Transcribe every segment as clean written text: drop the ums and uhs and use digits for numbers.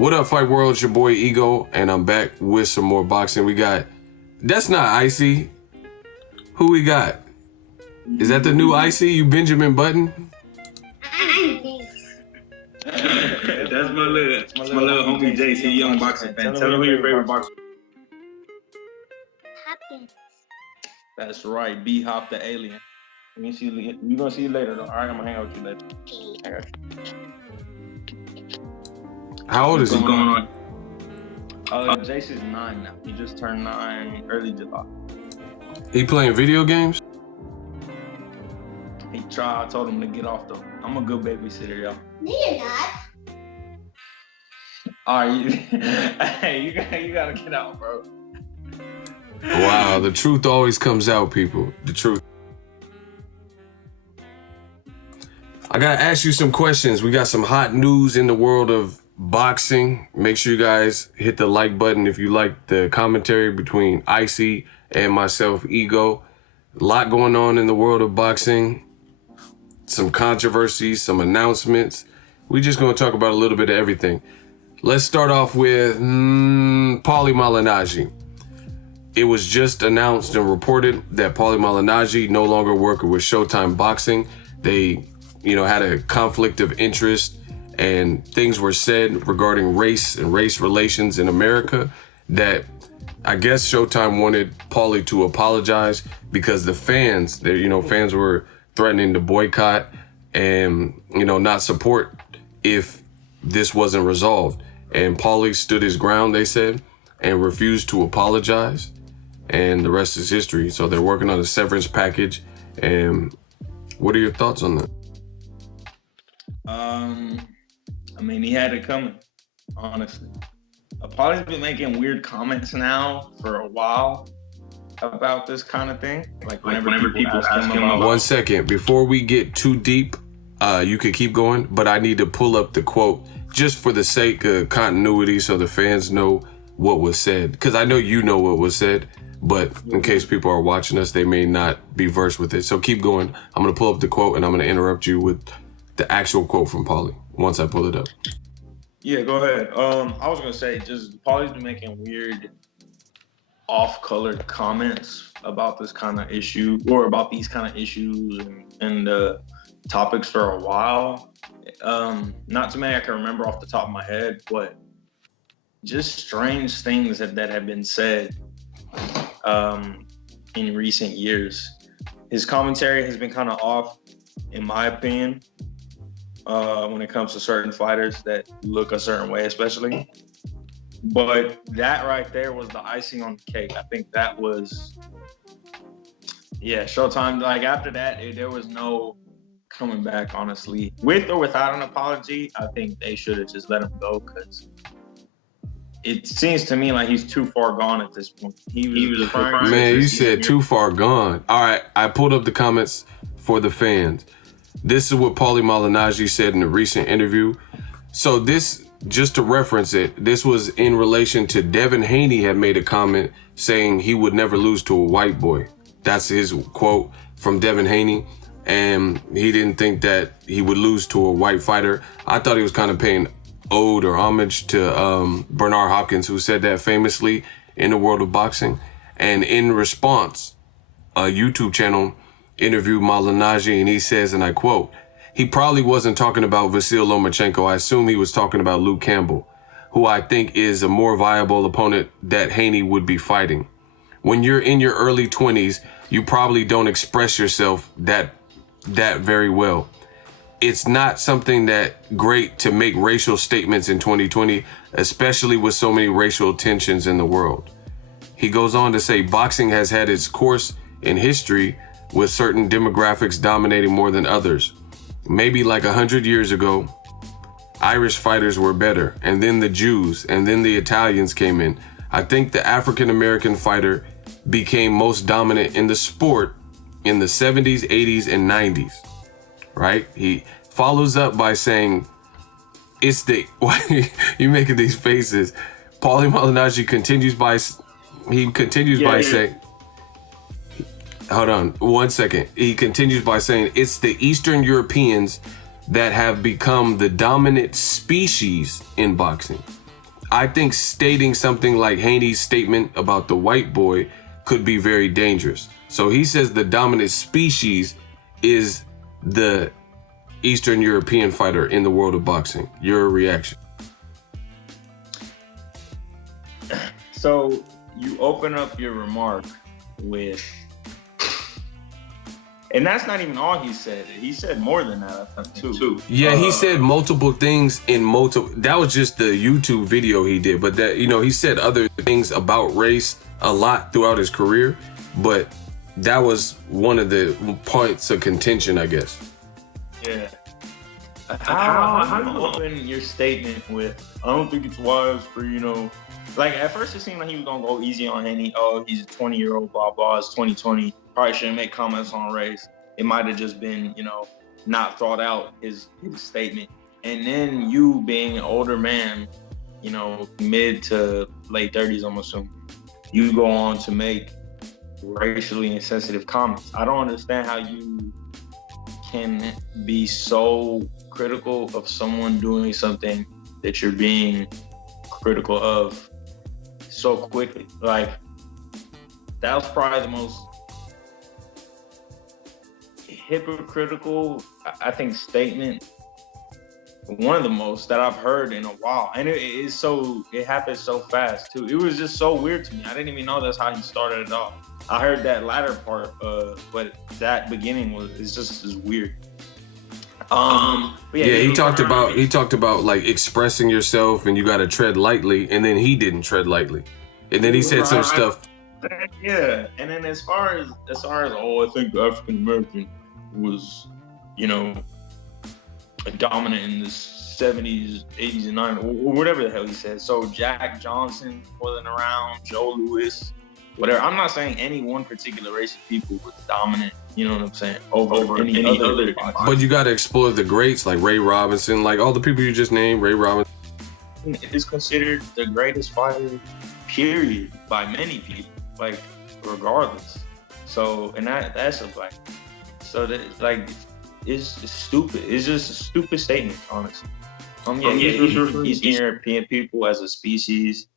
What up, Fight World? It's your boy Ego, and I'm back with some more boxing. We got, that's not Iccy. Who we got? Is that the new Iccy? You Benjamin Button? That's my little homie JC, young boxing fan. Tell me who your favorite boxer. Hopkins. That's right, B Hop the alien. You gonna see you later though. All right, I'm gonna hang out with you later. I got you. How old is he? What's going on? Jason's 9 now. He just turned 9 early July. He playing video games? He tried. I told him to get off though. I'm a good babysitter, y'all. No, you're not. All right, hey, you gotta get out, bro. Wow, the truth always comes out, people. The truth. I gotta ask you some questions. We got some hot news in the world of boxing. Make sure you guys hit the like button if you like the commentary between Iccy and myself, Ego. A lot going on in the world of boxing. Some controversies, some announcements. We're just gonna talk about a little bit of everything. Let's start off with Paulie Malignaggi. It was just announced and reported that Paulie Malignaggi no longer working with Showtime Boxing. They, had a conflict of interest and things were said regarding race and race relations in America that I guess Showtime wanted Paulie to apologize because the fans, fans were threatening to boycott and, not support if this wasn't resolved. And Paulie stood his ground, they said, and refused to apologize. And the rest is history. So they're working on a severance package. And what are your thoughts on that? He had it coming, honestly. Paulie's been making weird comments now for a while about this kind of thing. Like whenever people ask him about... 1 second, before we get too deep, you could keep going, but I need to pull up the quote just for the sake of continuity so the fans know what was said. Because I know you know what was said, but in case people are watching us, they may not be versed with it. So keep going. I'm going to pull up the quote and I'm going to interrupt you with the actual quote from Paulie once I pull it up. Yeah, go ahead. I was going to say, just Paulie's been making weird off-colored comments about this kind of issue or about these kind of issues and topics for a while. Not too many I can remember off the top of my head, but just strange things that have been said in recent years. His commentary has been kind of off, in my opinion, when it comes to certain fighters that look a certain way, especially. But that right there was the icing on the cake. I think that was, Showtime. Like after that, there was no coming back, honestly. With or without an apology, I think they should have just let him go because it seems to me like he's too far gone at this point. He was man, you said too far gone. All right, I pulled up the comments for the fans. This is what Paulie Malignaggi said in a recent interview. So this, just to reference it, this was in relation to Devin Haney had made a comment saying he would never lose to a white boy. That's his quote from Devin Haney. And he didn't think that he would lose to a white fighter. I thought he was kind of paying ode or homage to Bernard Hopkins, who said that famously in the world of boxing. And in response, a YouTube channel interviewed Malignaggi and he says, and I quote, "He probably wasn't talking about Vasyl Lomachenko. I assume he was talking about Luke Campbell, who I think is a more viable opponent that Haney would be fighting. When you're in your early 20s, you probably don't express yourself that very well. It's not something that great to make racial statements in 2020, especially with so many racial tensions in the world." He goes on to say, boxing has had its course in history with certain demographics dominating more than others. Maybe like 100 years ago, Irish fighters were better, and then the Jews, and then the Italians came in. I think the African-American fighter became most dominant in the sport in the 70s, 80s, and 90s, right? He follows up by saying, it's the, why you making these faces? Paulie Malignaggi continues by saying, hold on 1 second. He continues by saying, it's the Eastern Europeans that have become the dominant species in boxing. I think stating something like Haney's statement about the white boy could be very dangerous. So he says the dominant species is the Eastern European fighter in the world of boxing. Your reaction? So you open up your remark with, and that's not even all he said. He said more than that, I think, too. Yeah, he said multiple things in multiple. That was just the YouTube video he did, but that, you know, he said other things about race a lot throughout his career, but that was one of the points of contention, I guess. Yeah. How do you open your statement with, I don't think it's wise for, you know, like at first it seemed like he was gonna go easy on Haney. Oh, he's a 20-year-old, blah, blah, it's 2020. Probably shouldn't make comments on race. It might have just been, you know, not thought out, his statement. And then you being an older man, you know, mid to late 30s, I'm assuming, you go on to make racially insensitive comments. I don't understand how you can be so critical of someone doing something that you're being critical of so quickly. Like, that was probably the most hypocritical, I think, statement, one of the most that I've heard in a while. And it happened so fast too. It was just so weird to me. I didn't even know that's how he started it off. I heard that latter part, but that beginning is just weird. But he talked about like expressing yourself and you got to tread lightly, and then he didn't tread lightly, and then he said some stuff. Yeah, and then as far as I think the African American was, you know, dominant in the 70s, 80s, and 90s, or whatever the hell he said. So Jack Johnson wasn't around, Joe Louis, whatever. I'm not saying any one particular race of people was dominant, you know what I'm saying, over any other. But you got to explore the greats like Ray Robinson, like all the people you just named. Ray Robinson is considered the greatest fighter, period, by many people, like, regardless. So, and that's a black. So that, like, it's stupid. It's just a stupid statement, honestly. Eastern European people as a species,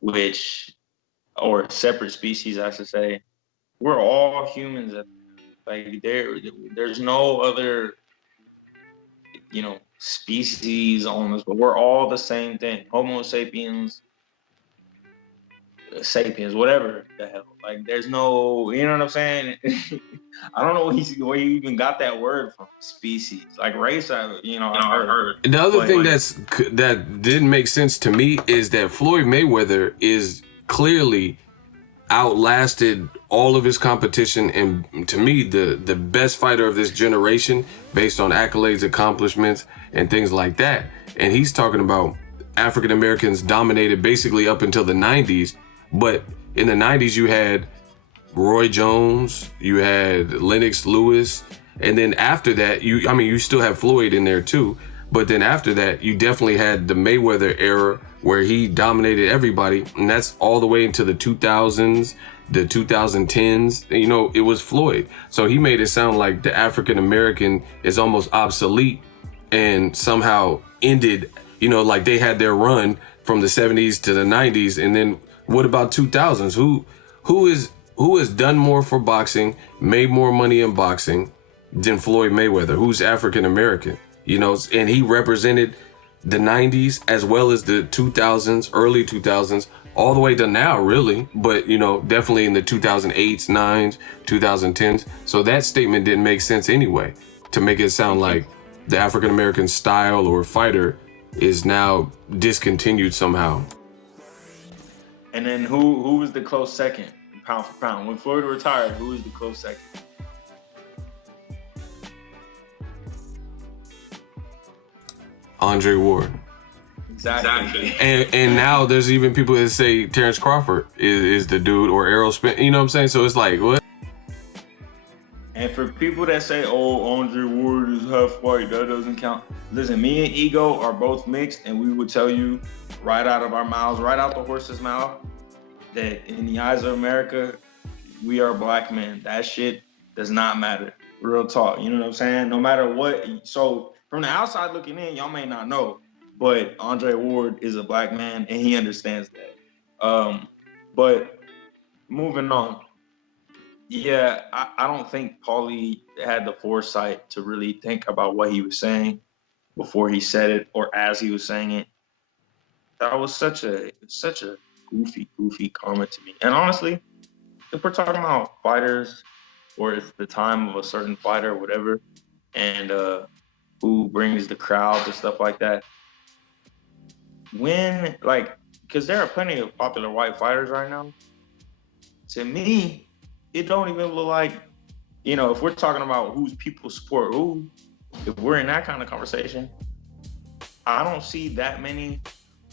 or separate species, I should say, we're all humans. Like, there's no other, you know, species on this, but we're all the same thing. Homo sapiens, whatever the hell. Like, there's no, you know what I'm saying? I don't know where you even got that word from, species. Like, race, I heard. The other thing that didn't make sense to me is that Floyd Mayweather is clearly outlasted all of his competition, and to me, the best fighter of this generation based on accolades, accomplishments, and things like that. And he's talking about African Americans dominated basically up until the 90s. But in the 90s, you had Roy Jones, you had Lennox Lewis, and then after that, you still have Floyd in there too. But then after that, you definitely had the Mayweather era where he dominated everybody, and that's all the way into the 2000s, the 2010s. You know, it was Floyd. So he made it sound like the African American is almost obsolete and somehow ended, you know, like they had their run from the 70s to the 90s, and then what about 2000s? Who has done more for boxing, made more money in boxing than Floyd Mayweather, who's African American? You know, and he represented the 90s as well as the 2000s, early 2000s, all the way to now, really. But, you know, definitely in the 2008s, 9s, 2010s. So that statement didn't make sense anyway, to make it sound like the African American style or fighter is now discontinued somehow. And then who was the close second, pound for pound? When Floyd retired, who was the close second? Andre Ward. Exactly. And now there's even people that say Terrence Crawford is the dude, or Errol Spence. You know what I'm saying? So it's like, what? And for people that say, oh, Andre Ward is half white, that doesn't count. Listen, me and Ego are both mixed, and we would tell you right out of our mouths, right out the horse's mouth, that in the eyes of America, we are black men. That shit does not matter. Real talk. You know what I'm saying? No matter what. So from the outside looking in, y'all may not know, but Andre Ward is a black man and he understands that. But moving on, yeah, I don't think Paulie had the foresight to really think about what he was saying before he said it or as he was saying it. That was such a goofy comment to me. And honestly, if we're talking about fighters or it's the time of a certain fighter or whatever, and who brings the crowd and stuff like that, when like, because there are plenty of popular white fighters right now. To me, it don't even look like, if we're talking about who's people support who, if we're in that kind of conversation, I don't see that many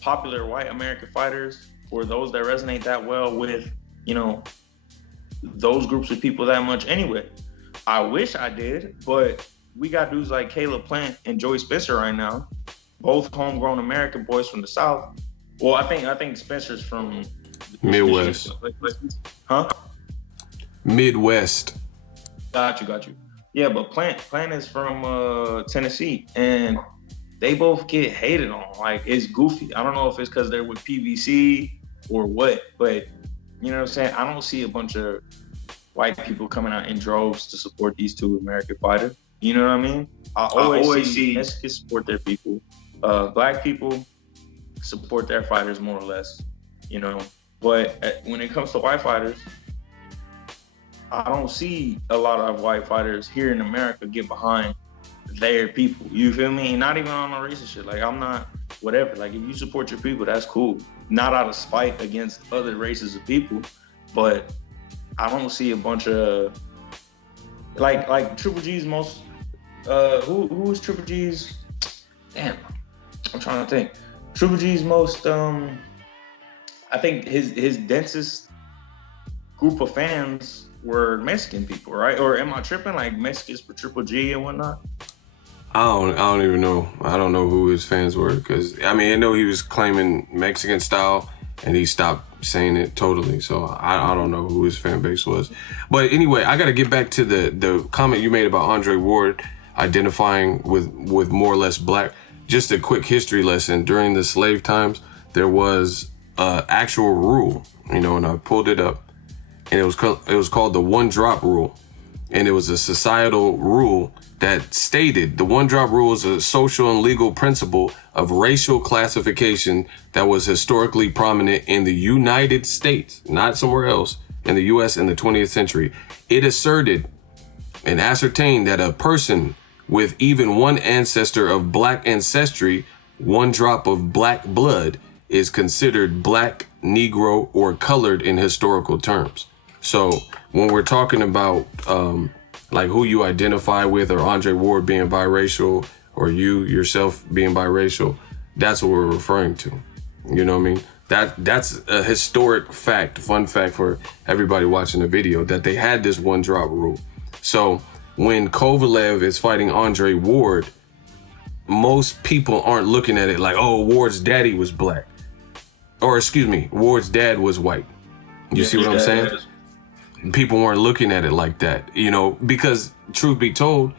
popular white American fighters or those that resonate that well with, those groups of people that much anyway. I wish I did, but we got dudes like Caleb Plant and Joey Spencer right now, both homegrown American boys from the South. Well, I think Spencer's from Midwest. Huh? Midwest. Got you. Yeah, but Plant is from Tennessee, and they both get hated on. Like, it's goofy. I don't know if it's because they're with PBC or what, but you know what I'm saying? I don't see a bunch of white people coming out in droves to support these two American fighters. You know what I mean? I always see Mexicans support their people. Black people support their fighters more or less, But when it comes to white fighters, I don't see a lot of white fighters here in America get behind their people. You feel me? Not even on a racist shit. Like, I'm not whatever. Like, if you support your people, that's cool. Not out of spite against other races of people, but I don't see a bunch of like Triple G's most. Who is Triple G's? Damn, I'm trying to think. Triple G's most. I think his densest group of fans were Mexican people, right? Or am I tripping? Like Mexicans for Triple G and whatnot. I don't even know. I don't know who his fans were because I know he was claiming Mexican style and he stopped saying it totally. So I don't know who his fan base was. But anyway, I got to get back to the comment you made about Andre Ward identifying with more or less black. Just a quick history lesson. During the slave times, there was an actual rule, and I pulled it up, and it was called the one drop rule, and it was a societal rule that stated the one drop rule is a social and legal principle of racial classification that was historically prominent in the United States, not somewhere else, in the US in the 20th century. It asserted and ascertained that a person with even one ancestor of black ancestry, one drop of black blood, is considered black, Negro, or colored in historical terms. So when we're talking about like who you identify with, or Andre Ward being biracial, or you yourself being biracial, that's what we're referring to. You know what I mean? That's a historic fact, fun fact for everybody watching the video, that they had this one drop rule. So when Kovalev is fighting Andre Ward, most people aren't looking at it like, oh, Ward's daddy was black. Or excuse me, Ward's dad was white. You see what I'm saying? People weren't looking at it like that, because truth be told,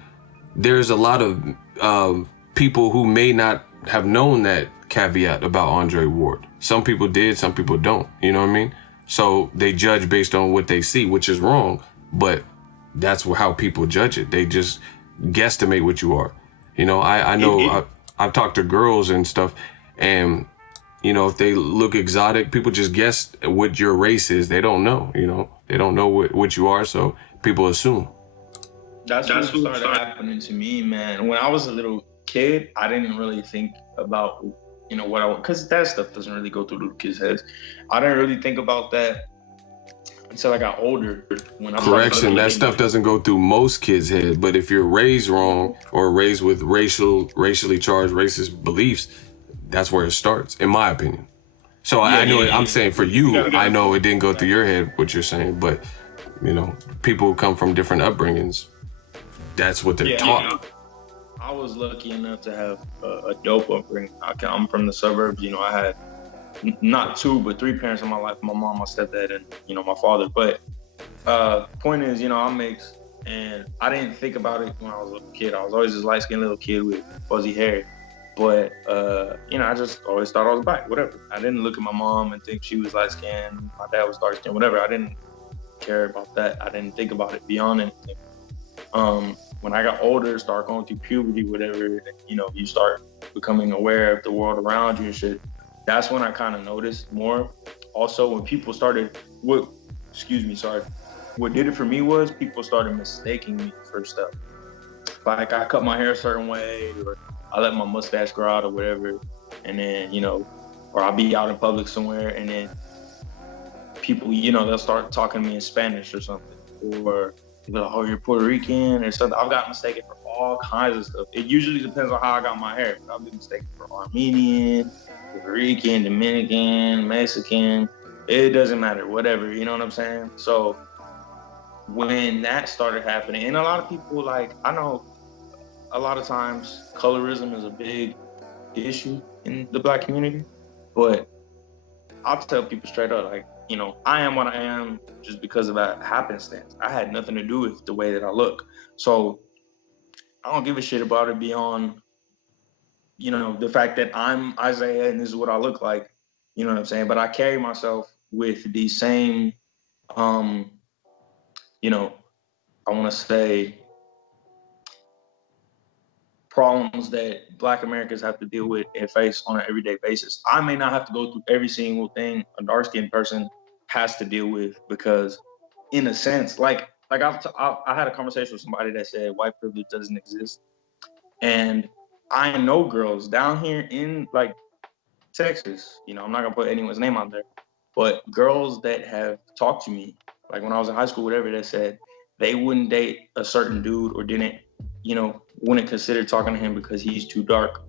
there's a lot of people who may not have known that caveat about Andre Ward. Some people did, some people don't, you know what I mean? So they judge based on what they see, which is wrong, but that's how people judge it. They just guesstimate what you are. I know I've talked to girls and stuff, and if they look exotic, people just guess what your race is. They don't know, they don't know what you are, so people assume. That's what started happening to me, man. When I was a little kid, I didn't really think about, because that stuff doesn't really go through the kids' heads. I didn't really think about that until I got older. Correction, that stuff doesn't go through most kids' heads, but if you're raised wrong or raised with racially charged racist beliefs, that's where it starts, in my opinion. So I know I'm saying for you, I know it didn't go through your head what you're saying, but people who come from different upbringings, that's what they're taught. I was lucky enough to have a dope upbringing. I'm from the suburbs. I had not two, but three parents in my life: my mom, my stepdad, and my father. But point is, I'm mixed, and I didn't think about it when I was a little kid. I was always this light-skinned little kid with fuzzy hair. But I just always thought I was black. Whatever. I didn't look at my mom and think she was light skinned. My dad was dark skinned. Whatever. I didn't care about that. I didn't think about it beyond anything. When I got older, start going through puberty, whatever, you start becoming aware of the world around you and shit. That's when I kind of noticed more. Also, when people started, what did it for me was people started mistaking me for stuff. Like I cut my hair a certain way, or I let my mustache grow out or whatever. And then, or I'll be out in public somewhere and then people, they'll start talking to me in Spanish or something. Or they'll be like, oh, you're Puerto Rican or something. I've got mistaken for all kinds of stuff. It usually depends on how I got my hair. I've been mistaken for Armenian, Puerto Rican, Dominican, Mexican. It doesn't matter, whatever, you know what I'm saying? So when that started happening, and a lot of people, I know a lot of times colorism is a big issue in the Black community, but I'll tell people straight up, I am what I am just because of that happenstance. I had nothing to do with the way that I look. So I don't give a shit about it beyond, the fact that I'm Isaiah and this is what I look like. You know what I'm saying? But I carry myself with the same, I want to say, problems that Black Americans have to deal with and face on an everyday basis. I may not have to go through every single thing a dark-skinned person has to deal with because, in a sense, I had a conversation with somebody that said white privilege doesn't exist, and I know girls down here in Texas. I'm not gonna put anyone's name out there, but girls that have talked to me, when I was in high school, whatever, that said they wouldn't date a certain dude or wouldn't consider talking to him because he's too dark.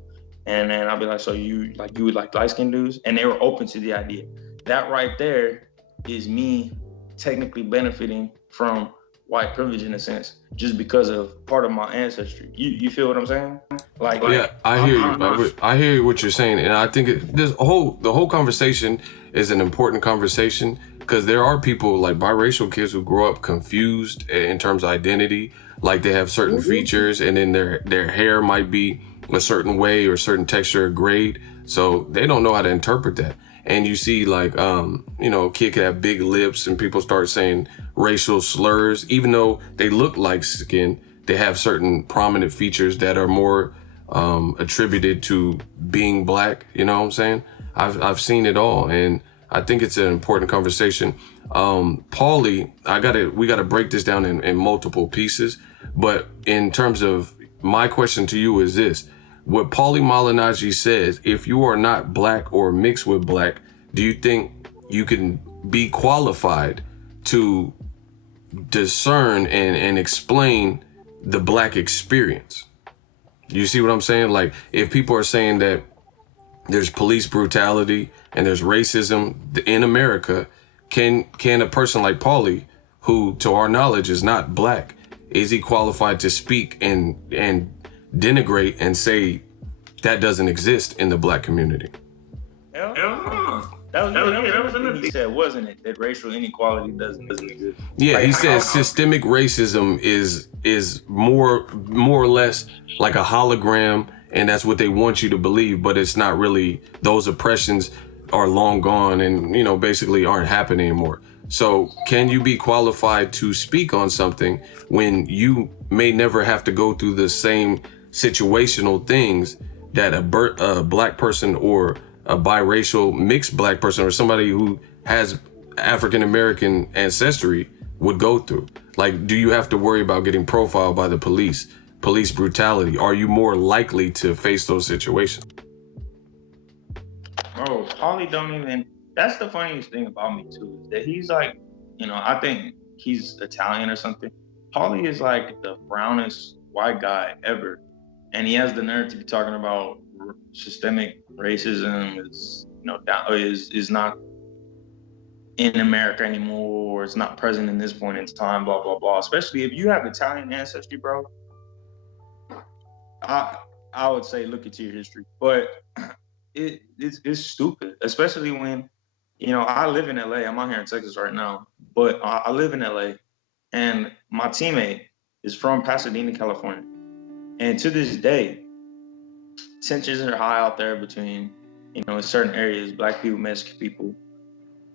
And then I'll be like, so you would like light-skinned dudes? And they were open to the idea. That right there is me technically benefiting from white privilege in a sense, just because of part of my ancestry. You feel what I'm saying? Yeah, I hear you. I hear what you're saying, and I think the whole conversation is an important conversation because there are people like biracial kids who grow up confused in terms of identity. Like they have certain features, and then their hair might be a certain way or a certain texture or grade, so they don't know how to interpret that. And you see, a kid could have big lips, and people start saying racial slurs, even though they look like skin. They have certain prominent features that are more attributed to being Black. You know what I'm saying? I've seen it all, and I think it's an important conversation. Paulie, we gotta break this down in multiple pieces. But in terms of my question to you is this: what Paulie Malignaggi says, if you are not Black or mixed with Black, do you think you can be qualified to discern and explain the Black experience? You see what I'm saying? Like, if people are saying that there's police brutality and there's racism in America, can a person like Paulie, who to our knowledge is not Black, is he qualified to speak and denigrate and say that doesn't exist in the Black community? Hell no. That was something he said, wasn't it? That racial inequality doesn't exist. Yeah, he says systemic racism is more or less like a hologram, and that's what they want you to believe, but it's not really. Those oppressions are long gone and, basically aren't happening anymore. So can you be qualified to speak on something when you may never have to go through the same situational things that a Black person or a biracial mixed Black person or somebody who has African American ancestry would go through? Like, do you have to worry about getting profiled by the police brutality? Are you more likely to face those situations? Bro, Paulie don't even. That's the funniest thing about me too, is that he's I think he's Italian or something. Paulie is like the brownest white guy ever, and he has the nerve to be talking about systemic racism is not in America anymore, or it's not present in this point in time, blah blah blah. Especially if you have Italian ancestry, bro. I would say look into your history, but it's stupid, especially when I live in LA. I'm out here in Texas right now, but I live in LA, and my teammate is from Pasadena, California, and to this day, tensions are high out there between, you know, in certain areas, black people, Mexican people.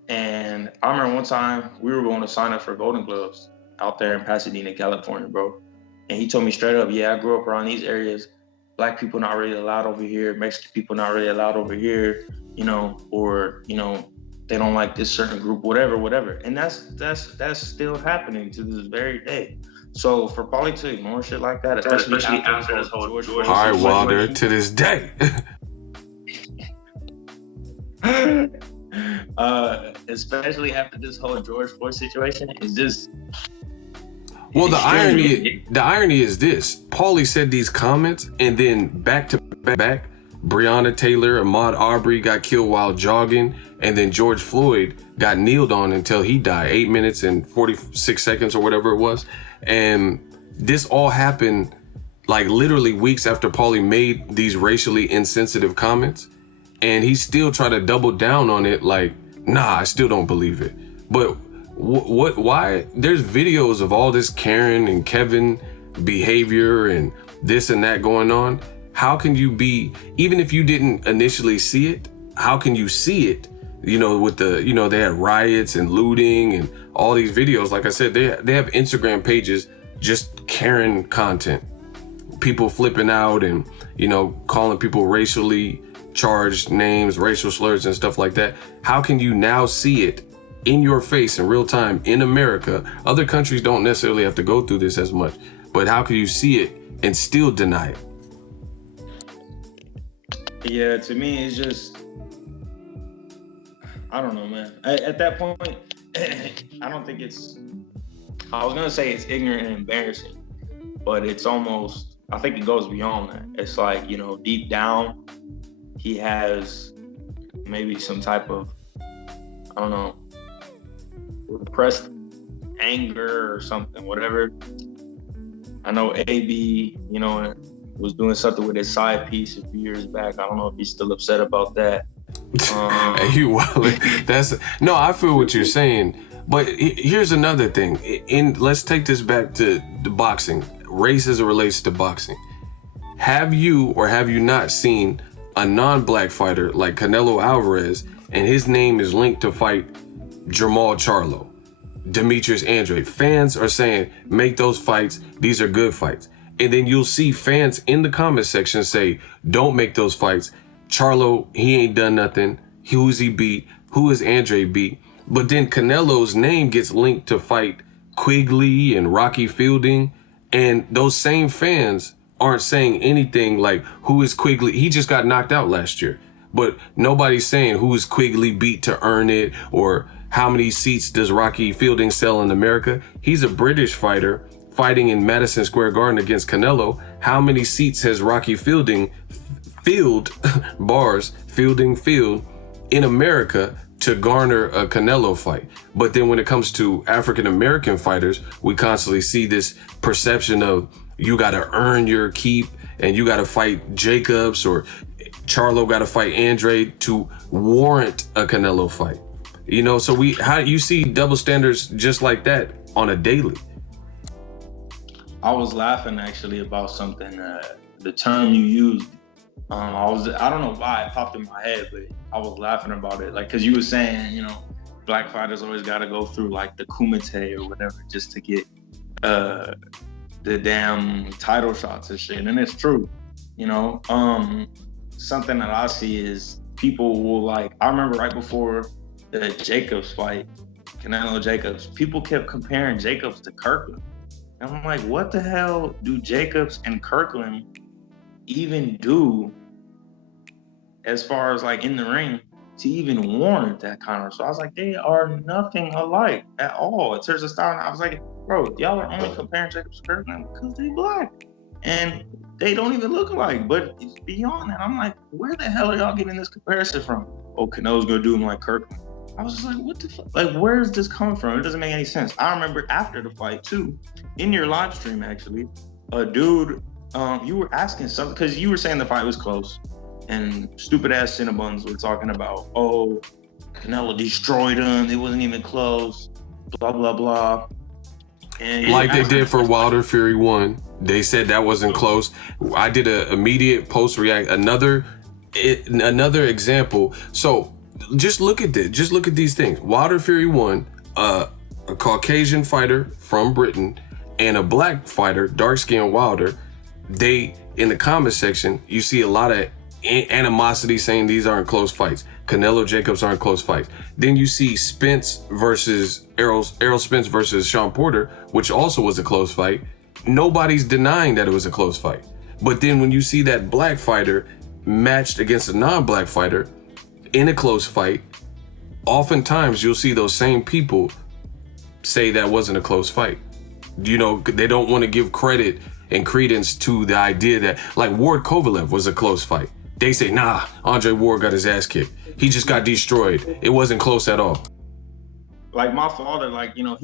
And I remember one time we were going to sign up for Golden Gloves out there in Pasadena, California, bro. And he told me straight up, yeah, I grew up around these areas. Black people not really allowed over here. Mexican people not really allowed over here, you know, or, you know, they don't like this certain group, whatever. And that's still happening to this very day. So for Paulie to ignore shit like that, especially after this whole George Floyd All right, Wilder, situation, to this day. especially after this whole George Floyd situation, is just. Well, the irony is this: Paulie said these comments, and then back to back, Breonna Taylor, Ahmaud Arbery got killed while jogging, and then George Floyd got kneeled on until he died, 8 minutes and 46 seconds or whatever it was. And this all happened like literally weeks after Paulie made these racially insensitive comments, and he still tried to double down on it like, nah, I still don't believe it. But why? There's videos of all this Karen and Kevin behavior and this and that going on. How can you be, even if you didn't initially see it, how can you see it? You know, with the, you know, they had riots and looting and all these videos. Like I said, they have Instagram pages, just Karen content. People flipping out and, you know, calling people racially charged names, racial slurs and stuff like that. How can you now see it in your face in real time in America? Other countries don't necessarily have to go through this as much, but how can you see it and still deny it? Yeah, to me, it's just, I don't know, man. At that point, I don't think it's, I was gonna say it's ignorant and embarrassing, but it's almost, I think it goes beyond that. It's like, you know, deep down, he has maybe some type of, I don't know, repressed anger or something, whatever. I know AB, you know, was doing something with his side piece a few years back. I don't know if he's still upset about that. No, I feel what you're saying, but here's another thing. Let's take this back to the boxing, race as it relates to boxing. Have you or have you not seen a non-black fighter like Canelo Alvarez, and his name is linked to fight Jermall Charlo, Demetrius Andrade? Fans are saying, make those fights. These are good fights. And then you'll see fans in the comment section say, don't make those fights. Charlo, he ain't done nothing. Who's he beat? Who is Andrade beat? But then Canelo's name gets linked to fight Quigley and Rocky Fielding. And those same fans aren't saying anything like, who is Quigley? He just got knocked out last year. But nobody's saying who is Quigley beat to earn it, or how many seats does Rocky Fielding sell in America? He's a British fighter fighting in Madison Square Garden against Canelo. How many seats has Rocky Fielding field in America to garner a Canelo fight? But then when it comes to African American fighters, we constantly see this perception of, you got to earn your keep and you got to fight Jacobs, or Charlo got to fight Andrade to warrant a Canelo fight. You know, so how you see double standards just like that on a daily. I was laughing actually about something, the term you used. I don't know why it popped in my head, but I was laughing about it. Like, cause you were saying, you know, black fighters always got to go through like the kumite or whatever just to get the damn title shots and shit. And it's true, you know. Something that I see is people will, like, I remember right before the Jacobs fight, Canelo Jacobs, people kept comparing Jacobs to Kirkland. And I'm like, what the hell do Jacobs and Kirkland even do as far as like in the ring to even warrant that kind of? So I was like, they are nothing alike at all. It turns the style. And I was like, bro, y'all are only comparing Jacobs to Kirkland because they black. And they don't even look alike. But it's beyond that. I'm like, where the hell are y'all getting this comparison from? Oh, Canelo's gonna do him like Kirkland. I was just like, what the fuck? Like, where is this coming from? It doesn't make any sense. I remember after the fight too, in your live stream actually, a dude, you were asking something, because you were saying the fight was close, and stupid ass Cinnabons were talking about, oh, Canelo destroyed him, it wasn't even close, blah, blah, blah. And like they did for Wilder Fury 1. They said that wasn't close. I did an immediate post react. Another example. So just look at this. Just look at these things. Wilder Fury 1, a Caucasian fighter from Britain, and a black fighter, dark-skinned Wilder. They, in the comment section, you see a lot of animosity saying these aren't close fights. Canelo Jacobs aren't close fights. Then you see Spence versus Errol Spence versus Sean Porter, which also was a close fight. Nobody's denying that it was a close fight. But then when you see that black fighter matched against a non-black fighter in a close fight, oftentimes you'll see those same people say that wasn't a close fight. You know, they don't want to give credit and credence to the idea that, like, Ward Kovalev was a close fight. They say, nah, Andre Ward got his ass kicked. He just got destroyed. It wasn't close at all. Like my father, like, you know,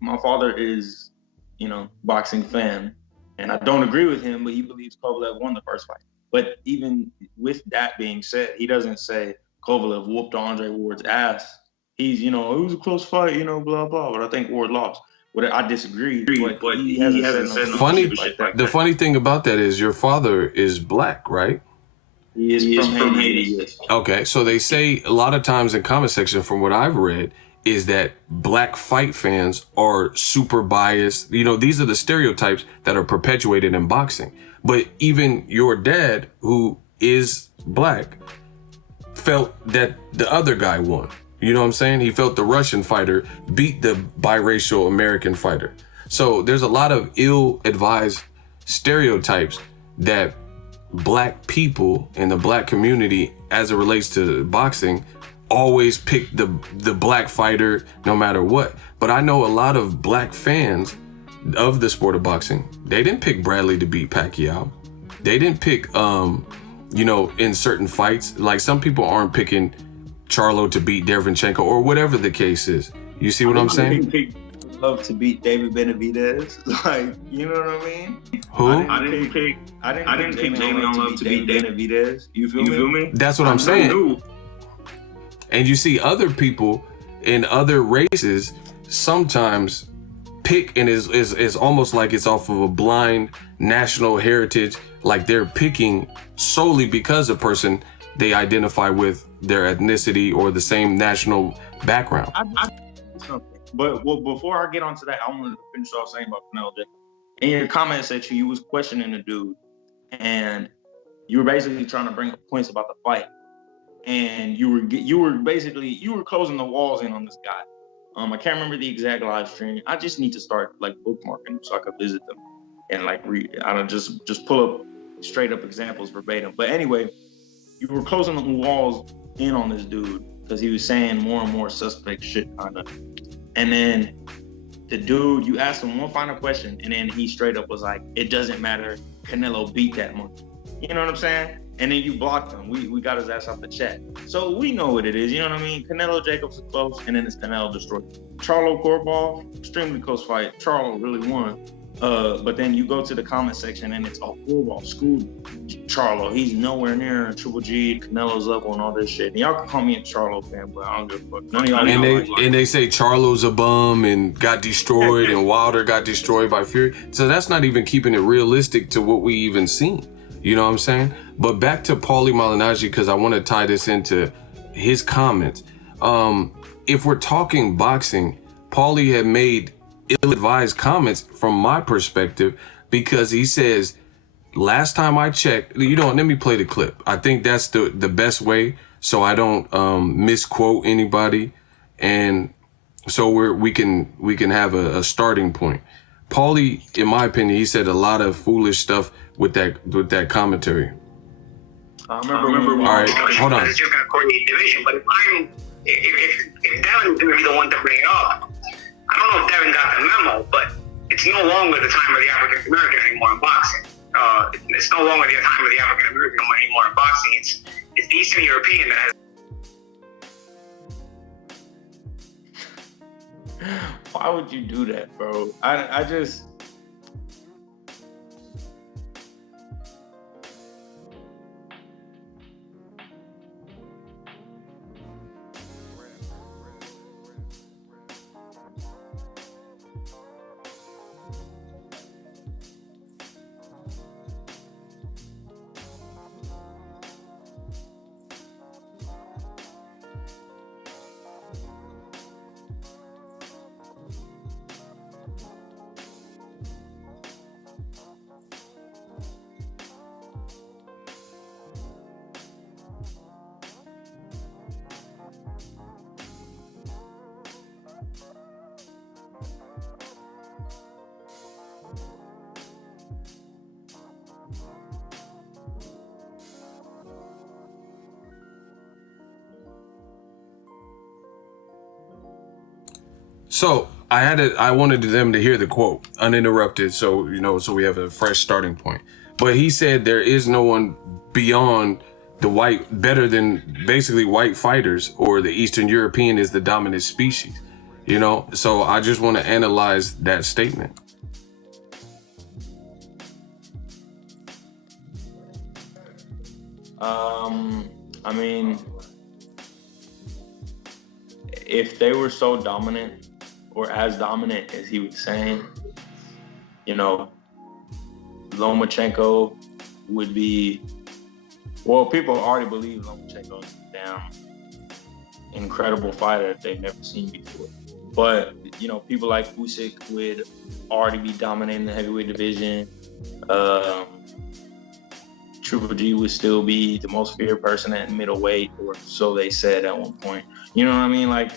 my father is, you know, boxing fan, and I don't agree with him, but he believes Kovalev won the first fight. But even with that being said, he doesn't say Kovalev whooped Andre Ward's ass. He's, you know, it was a close fight, you know, blah, blah, but I think Ward lost. But I disagree, but he hasn't said no shit like that. The funny thing about that is your father is black, right? He is from Haiti. Yes. Okay, so they say a lot of times in comment section, from what I've read, is that black fight fans are super biased. You know, these are the stereotypes that are perpetuated in boxing. But even your dad, who is black, felt that the other guy won. You know what I'm saying? He felt the Russian fighter beat the biracial American fighter. So there's a lot of ill-advised stereotypes that black people in the black community, as it relates to boxing, always pick the black fighter no matter what. But I know a lot of black fans of the sport of boxing, they didn't pick Bradley to beat Pacquiao. They didn't pick, you know, in certain fights, like some people aren't picking Charlo to beat Derevyanchenko or whatever the case is. You see what I'm saying? Love to beat David Benavidez, like, you know what I mean? Who? I didn't pick Jamie Love to beat Benavidez. You feel me? That's what I'm saying. And you see other people in other races sometimes pick, and is almost like it's off of a blind national heritage, like they're picking solely because a person they identify with their ethnicity or the same national background. But before I get onto that, I wanted to finish off saying about Canelo Jacobs. In your comment section, you was questioning the dude, and you were basically trying to bring up points about the fight, and you were closing the walls in on this guy. I can't remember the exact live stream. I just need to start like bookmarking them so I could visit them and like read. I don't just pull up straight up examples verbatim. But anyway, you were closing the walls in on this dude because he was saying more and more suspect shit, kind of. And then the dude, you asked him one final question, and then he straight up was like, "It doesn't matter. Canelo beat that monkey." You know what I'm saying? And then you blocked him. We got his ass off the chat. So we know what it is. You know what I mean? Canelo Jacobs is close, and then it's Canelo destroyed. Charlo Korobov, extremely close fight. Charlo really won. But then you go to the comment section, and it's Korobov school Charlo. He's nowhere near Triple G, Canelo's level, and all this shit. And y'all can call me a Charlo fan, but I don't give a fuck. None of y'all and they say Charlo's a bum and got destroyed, and Wilder got destroyed by Fury. So that's not even keeping it realistic to what we even seen. You know what I'm saying? But back to Paulie Malignaggi, because I want to tie this into his comments. If we're talking boxing, Paulie had made ill-advised comments from my perspective, because he says, last time I checked, you know, let me play the clip. I think that's the best way, so I don't misquote anybody, and so we can have a starting point. Paulie, in my opinion, he said a lot of foolish stuff with that commentary. I remember. All right, hold on. It's just gonna coordinate division. But if Devin's gonna be the one to bring it up, I don't know if Devin got the memo, but it's no longer the time of the African American anymore in boxing. It's no longer the time of the African American anymore in boxing. It's Eastern European that has. Why would you do that, bro? I just. So I wanted them to hear the quote uninterrupted, so so we have a fresh starting point. But he said there is no one beyond better than basically white fighters, or the Eastern European is the dominant species. So I just want to analyze that statement. I mean, if they were so dominant, or as dominant as he was saying, Lomachenko would be, well, people already believe Lomachenko is a damn incredible fighter that they've never seen before. But, people like Usyk would already be dominating the heavyweight division. Triple G would still be the most feared person at middleweight, or so they said at one point. You know what I mean? Like,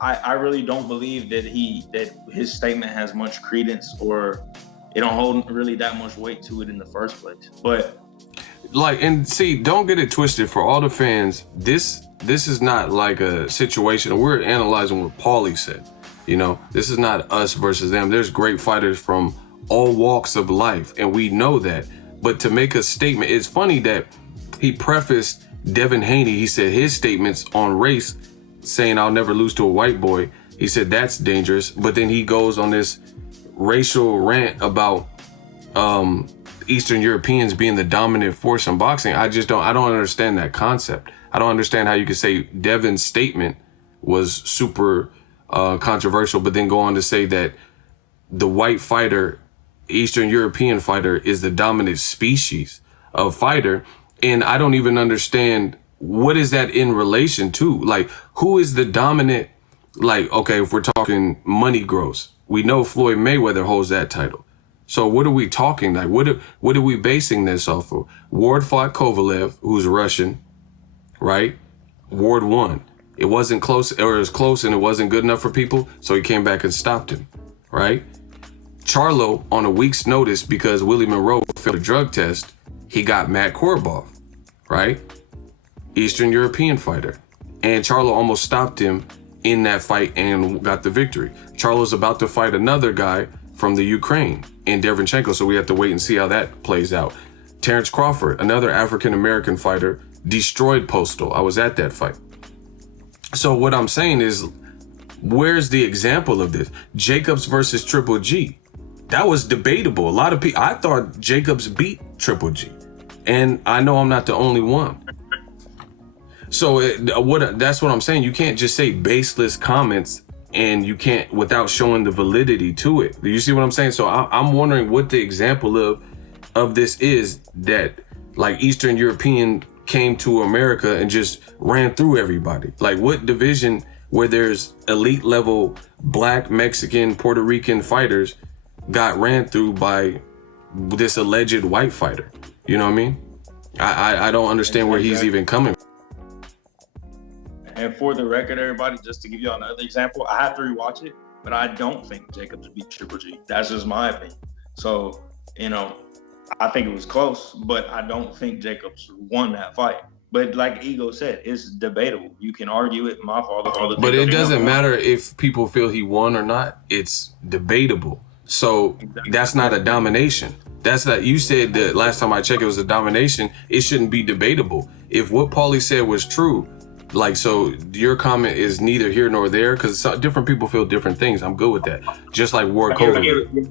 I really don't believe that his statement has much credence, or it don't hold really that much weight to it in the first place. But and see, don't get it twisted. For all the fans, this is not like a situation. We're analyzing what Paulie said. This is not us versus them. There's great fighters from all walks of life, and we know that. But to make a statement, it's funny that he prefaced Devin Haney. He said his statements on race, saying I'll never lose to a white boy. He said that's dangerous. But then he goes on this racial rant about Eastern Europeans being the dominant force in boxing. I don't understand that concept. I don't understand how you could say Devin's statement was super controversial, but then go on to say that the white fighter, Eastern European fighter, is the dominant species of fighter. And I don't even understand, what is that in relation to? Like, who is the dominant? Like, okay, if we're talking money gross, we know Floyd Mayweather holds that title. So what are we talking? Like, what are we basing this off of? Ward fought Kovalev, who's Russian, right? Ward won. It wasn't close, or it was close and it wasn't good enough for people, so he came back and stopped him, right? Charlo, on a week's notice, because Willie Monroe failed a drug test, he got Matt Korobov, right? Eastern European fighter. And Charlo almost stopped him in that fight and got the victory. Charlo's about to fight another guy from the Ukraine in Derevyanchenko, so we have to wait and see how that plays out. Terrence Crawford, another African-American fighter, destroyed Postal. I was at that fight. So what I'm saying is, where's the example of this? Jacobs versus Triple G. That was debatable. A lot of people, I thought Jacobs beat Triple G. And I know I'm not the only one. So that's what I'm saying. You can't just say baseless comments, and you can't, without showing the validity to it. Do you see what I'm saying? So I'm wondering what the example of this is, that like Eastern European came to America and just ran through everybody. Like, what division where there's elite level Black, Mexican, Puerto Rican fighters got ran through by this alleged white fighter? You know what I mean? I don't understand where he's even coming from. And for the record, everybody, just to give you another example, I have to rewatch it, but I don't think Jacobs beat Triple G. That's just my opinion. So, I think it was close, but I don't think Jacobs won that fight. But like Ego said, it's debatable. You can argue it. My father. But it doesn't matter if people feel he won or not. It's debatable. So that's not a domination. That's not, you said that last time I checked it was a domination. It shouldn't be debatable. If what Paulie said was true, like, so your comment is neither here nor there, because different people feel different things. I'm good with that. Just like Ward Kovalev.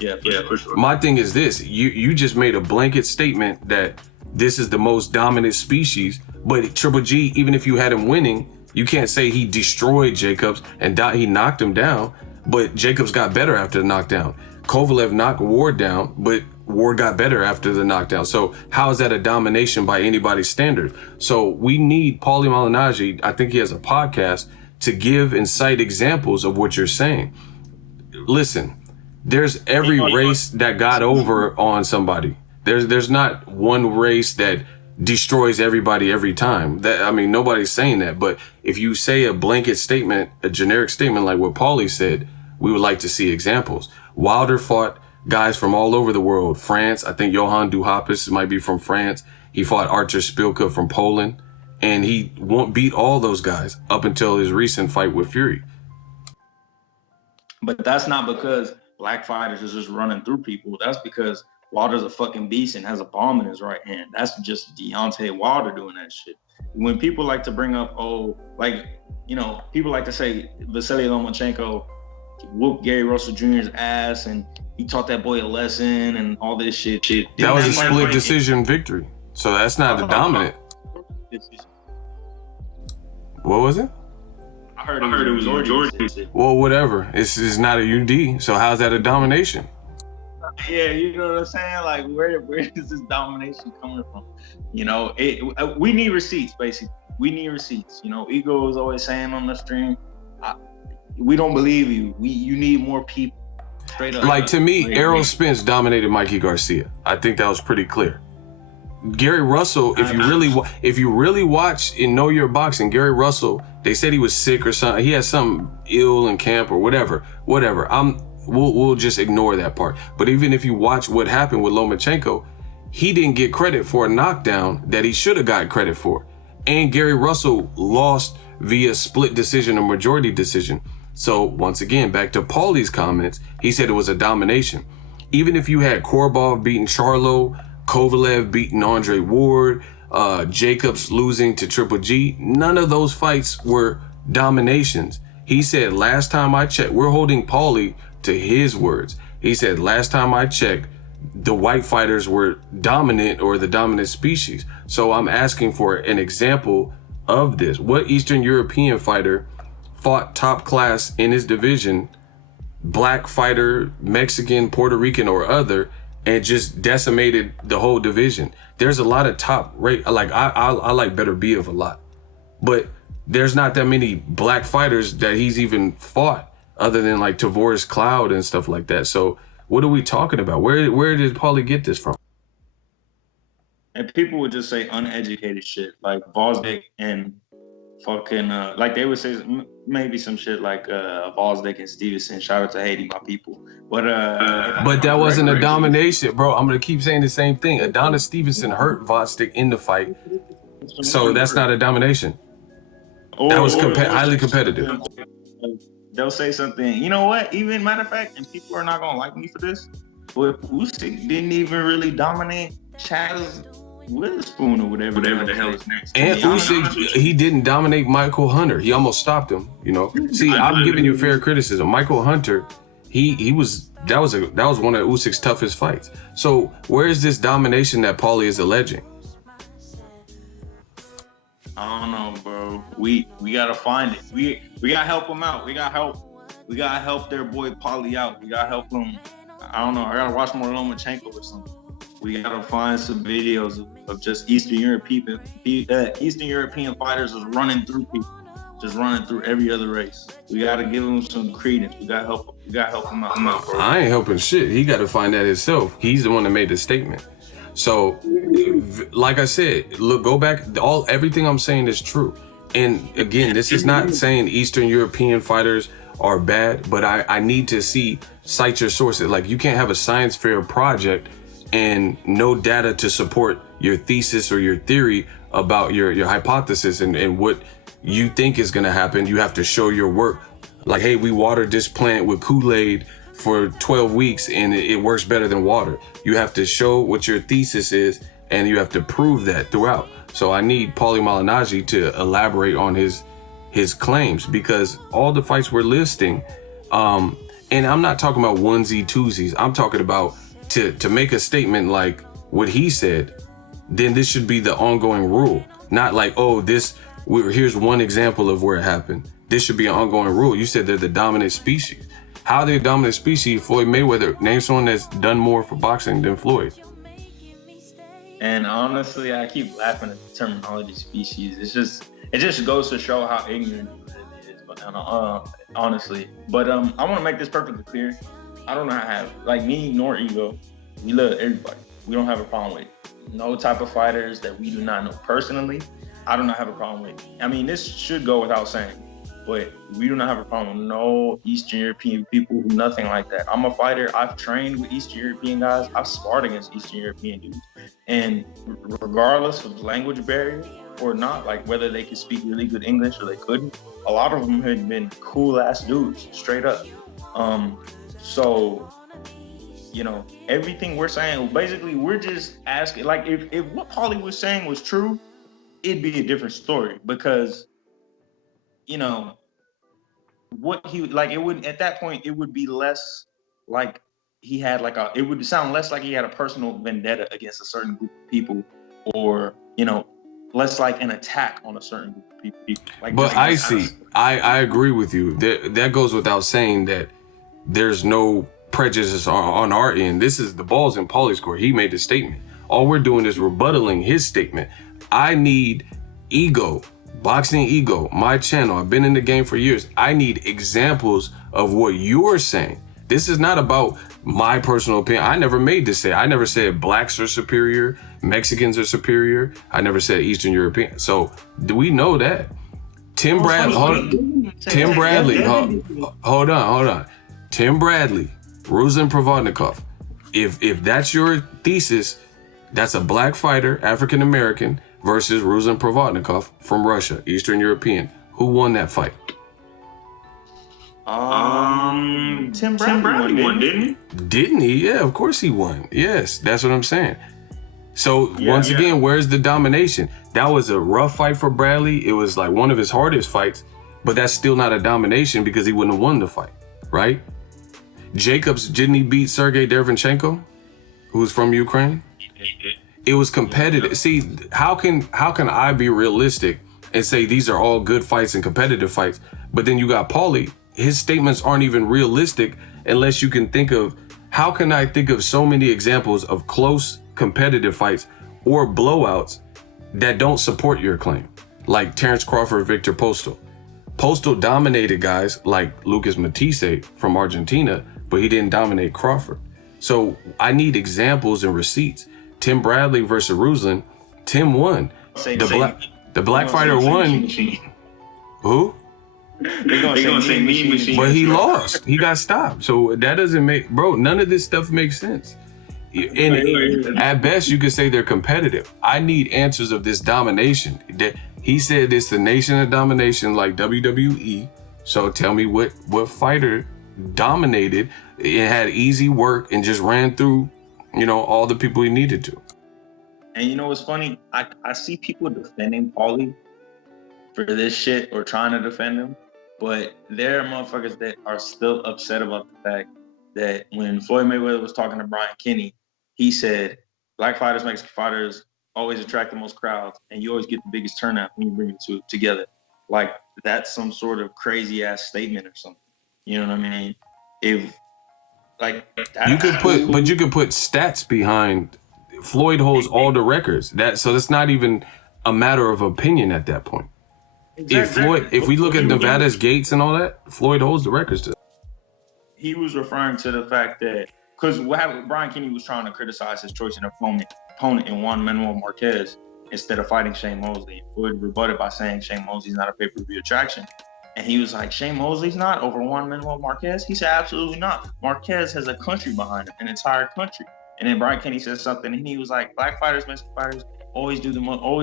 Yeah, for sure. My thing is this: you just made a blanket statement that this is the most dominant species, but Triple G, even if you had him winning, you can't say he destroyed Jacobs and he knocked him down, but Jacobs got better after the knockdown. Kovalev knocked Ward down, but Ward got better after the knockdown. So how is that a domination by anybody's standard? So we need Paulie Malignaggi, I think he has a podcast, to give and cite examples of what you're saying. Listen, there's every race that got over on somebody. There's not one race that destroys everybody every time. Nobody's saying that. But if you say a blanket statement, a generic statement like what Paulie said, we would like to see examples. Wilder fought guys from all over the world. France, I think Johan Duhaupas might be from France. He fought Artur Szpilka from Poland. And he won't beat all those guys up until his recent fight with Fury. But that's not because black fighters is just running through people. That's because Wilder's a fucking beast and has a bomb in his right hand. That's just Deontay Wilder doing that shit. When people like to bring up, people like to say Vasily Lomachenko whooped Gary Russell Jr.'s ass and he taught that boy a lesson and all this shit. That was a split decision victory. So that's not a dominant. What was it? I heard it was majority. Well, whatever. It's not a UD. So how's that a domination? Yeah, you know what I'm saying? Like, where is this domination coming from? You know, we need receipts, basically. We need receipts. You know, Ego is always saying on the stream, we don't believe you. You need more people. Straight up. Like, to me, Errol Spence dominated Mikey Garcia. I think that was pretty clear. Gary Russell, if you really watch and know your boxing, Gary Russell, they said he was sick or something. He had something ill in camp or whatever. We'll just ignore that part. But even if you watch what happened with Lomachenko, he didn't get credit for a knockdown that he should have got credit for. And Gary Russell lost via split decision or majority decision. So once again, back to Paulie's comments, he said it was a domination. Even if you had Korobov beating Charlo, Kovalev beating Andre Ward, Jacobs losing to Triple G, none of those fights were dominations. He said, last time I checked, we're holding Paulie to his words. He said, last time I checked, the white fighters were dominant or the dominant species. So I'm asking for an example of this. What Eastern European fighter fought top class in his division, black fighter, Mexican, Puerto Rican, or other, and just decimated the whole division? There's a lot of top rate, like I like Beterbiev a lot, but there's not that many black fighters that he's even fought other than like Tavoris Cloud and stuff like that. So what are we talking about? Where did Paulie get this from? And people would just say uneducated shit like Vosdick and fucking like they would say maybe some shit like Vosdick and Stevenson. Shout out to Haiti, my people. But that wasn't a domination, bro. I'm gonna keep saying the same thing. Adonis Stevenson hurt Vosdick in the fight, so that's not a domination. That was highly competitive. They'll say something. You know what? Even matter of fact, and people are not gonna like me for this, but Usyk didn't even really dominate Chaz Witherspoon or whatever the hell his name. And Usyk, he didn't dominate Michael Hunter. He almost stopped him. You know. See, I'm giving you fair criticism. Michael Hunter, that was one of Usyk's toughest fights. So where is this domination that Paulie is alleging? I don't know, bro. We gotta find it. We gotta help him out. We gotta help their boy Paulie out. We gotta help him. I don't know. I gotta watch more Lomachenko or something. We gotta find some videos of just Eastern European fighters just running through people, just running through every other race. We gotta give him some credence. We gotta help him out, bro. I ain't helping shit. He gotta find that himself. He's the one that made the statement. So, like I said, look, go back. Everything I'm saying is true. And again, this is not saying Eastern European fighters are bad, but I need to cite your sources. Like, you can't have a science fair project and no data to support your thesis or your theory about your hypothesis and what you think is going to happen. You have to show your work. Like, hey, we watered this plant with Kool-Aid for 12 weeks and it works better than water. You have to show what your thesis is and you have to prove that throughout. So I need Paulie Malignaggi to elaborate on his claims, because all the fights we're listing, and I'm not talking about onesie twosies. I'm talking about to make a statement like what he said, then this should be the ongoing rule. Not like, oh, here's one example of where it happened. This should be an ongoing rule. You said they're the dominant species. How are they a dominant species? Floyd Mayweather, name someone that's done more for boxing than Floyd. And honestly, I keep laughing at the terminology species. It just goes to show how ignorant it is. But honestly, I want to make this perfectly clear. I don't have, like, me nor Ego, we love everybody. We don't have a problem with no type of fighters that we do not know personally. I do not have a problem with. I mean, this should go without saying, but we do not have a problem with no Eastern European people, nothing like that. I'm a fighter. I've trained with Eastern European guys. I've sparred against Eastern European dudes. And regardless of language barrier or not, like whether they could speak really good English or they couldn't, a lot of them had been cool ass dudes, straight up. So, you know, everything we're saying, basically, we're just asking, like, if what Paulie was saying was true, it'd be a different story because, you know, what he, like, it wouldn't, at that point, it would be less like he had like it would sound less like he had a personal vendetta against a certain group of people or, you know, less like an attack on a certain group of people. Like, but I agree with you. That goes without saying that there's no prejudice on our end. This is the ball's in Paulie's court. He made the statement. All we're doing is rebuttaling his statement. I need ego, boxing ego, my channel. I've been in the game for years. I need examples of what you're saying. This is not about my personal opinion. I never made this say. I never said blacks are superior, Mexicans are superior. I never said Eastern European. So do we know that? Tim Bradley, hold on. Tim Bradley, Ruslan Provodnikov. If that's your thesis, that's a black fighter, African American, versus Ruslan Provodnikov from Russia, Eastern European. Who won that fight? Tim Bradley won, didn't he? Didn't he? Yeah, of course he won. Yes, that's what I'm saying. So once again, where's the domination? That was a rough fight for Bradley. It was like one of his hardest fights, but that's still not a domination because he wouldn't have won the fight, right? Jacobs, didn't he beat Sergey Derevyanchenko, who's from Ukraine? It was competitive. See, how can I be realistic and say these are all good fights and competitive fights, but then you got Paulie, his statements aren't even realistic unless you can think of, how can I think of so many examples of close competitive fights or blowouts that don't support your claim? Like Terrence Crawford, Victor Postal. Postal dominated guys like Lucas Matisse from Argentina, but he didn't dominate Crawford. So I need examples and receipts. Tim Bradley versus Ruslan, Tim won. The black fighter won. Who? They're gonna say mean machine. But he lost. He got stopped. So that doesn't make, bro, none of this stuff makes sense. And at best, you could say they're competitive. I need answers of this domination. He said it's the nation of domination like WWE. So tell me what fighter dominated, it had easy work and just ran through, you know, all the people he needed to. And you know what's funny? I see people defending Paulie for this shit or trying to defend him, but there are motherfuckers that are still upset about the fact that when Floyd Mayweather was talking to Brian Kenny, he said, black fighters, Mexican fighters always attract the most crowds, and you always get the biggest turnout when you bring the two together. Like, that's some sort of crazy ass statement or something. You know what I mean? If like you could put stats behind. Floyd holds all the records. So that's not even a matter of opinion at that point. Exactly. If we look at Nevada's gates and all that, Floyd holds the records to. He was referring to the fact that, because Brian Kenny was trying to criticize his choice in opponent in Juan Manuel Marquez instead of fighting Shane Mosley. Floyd rebutted by saying Shane Mosley's not a pay-per-view attraction. And he was like, Shane Mosley's not over Juan Manuel Marquez? He said, absolutely not. Marquez has a country behind him, an entire country. And then Brian Kenny said something, and he was like, black fighters, Mexican fighters always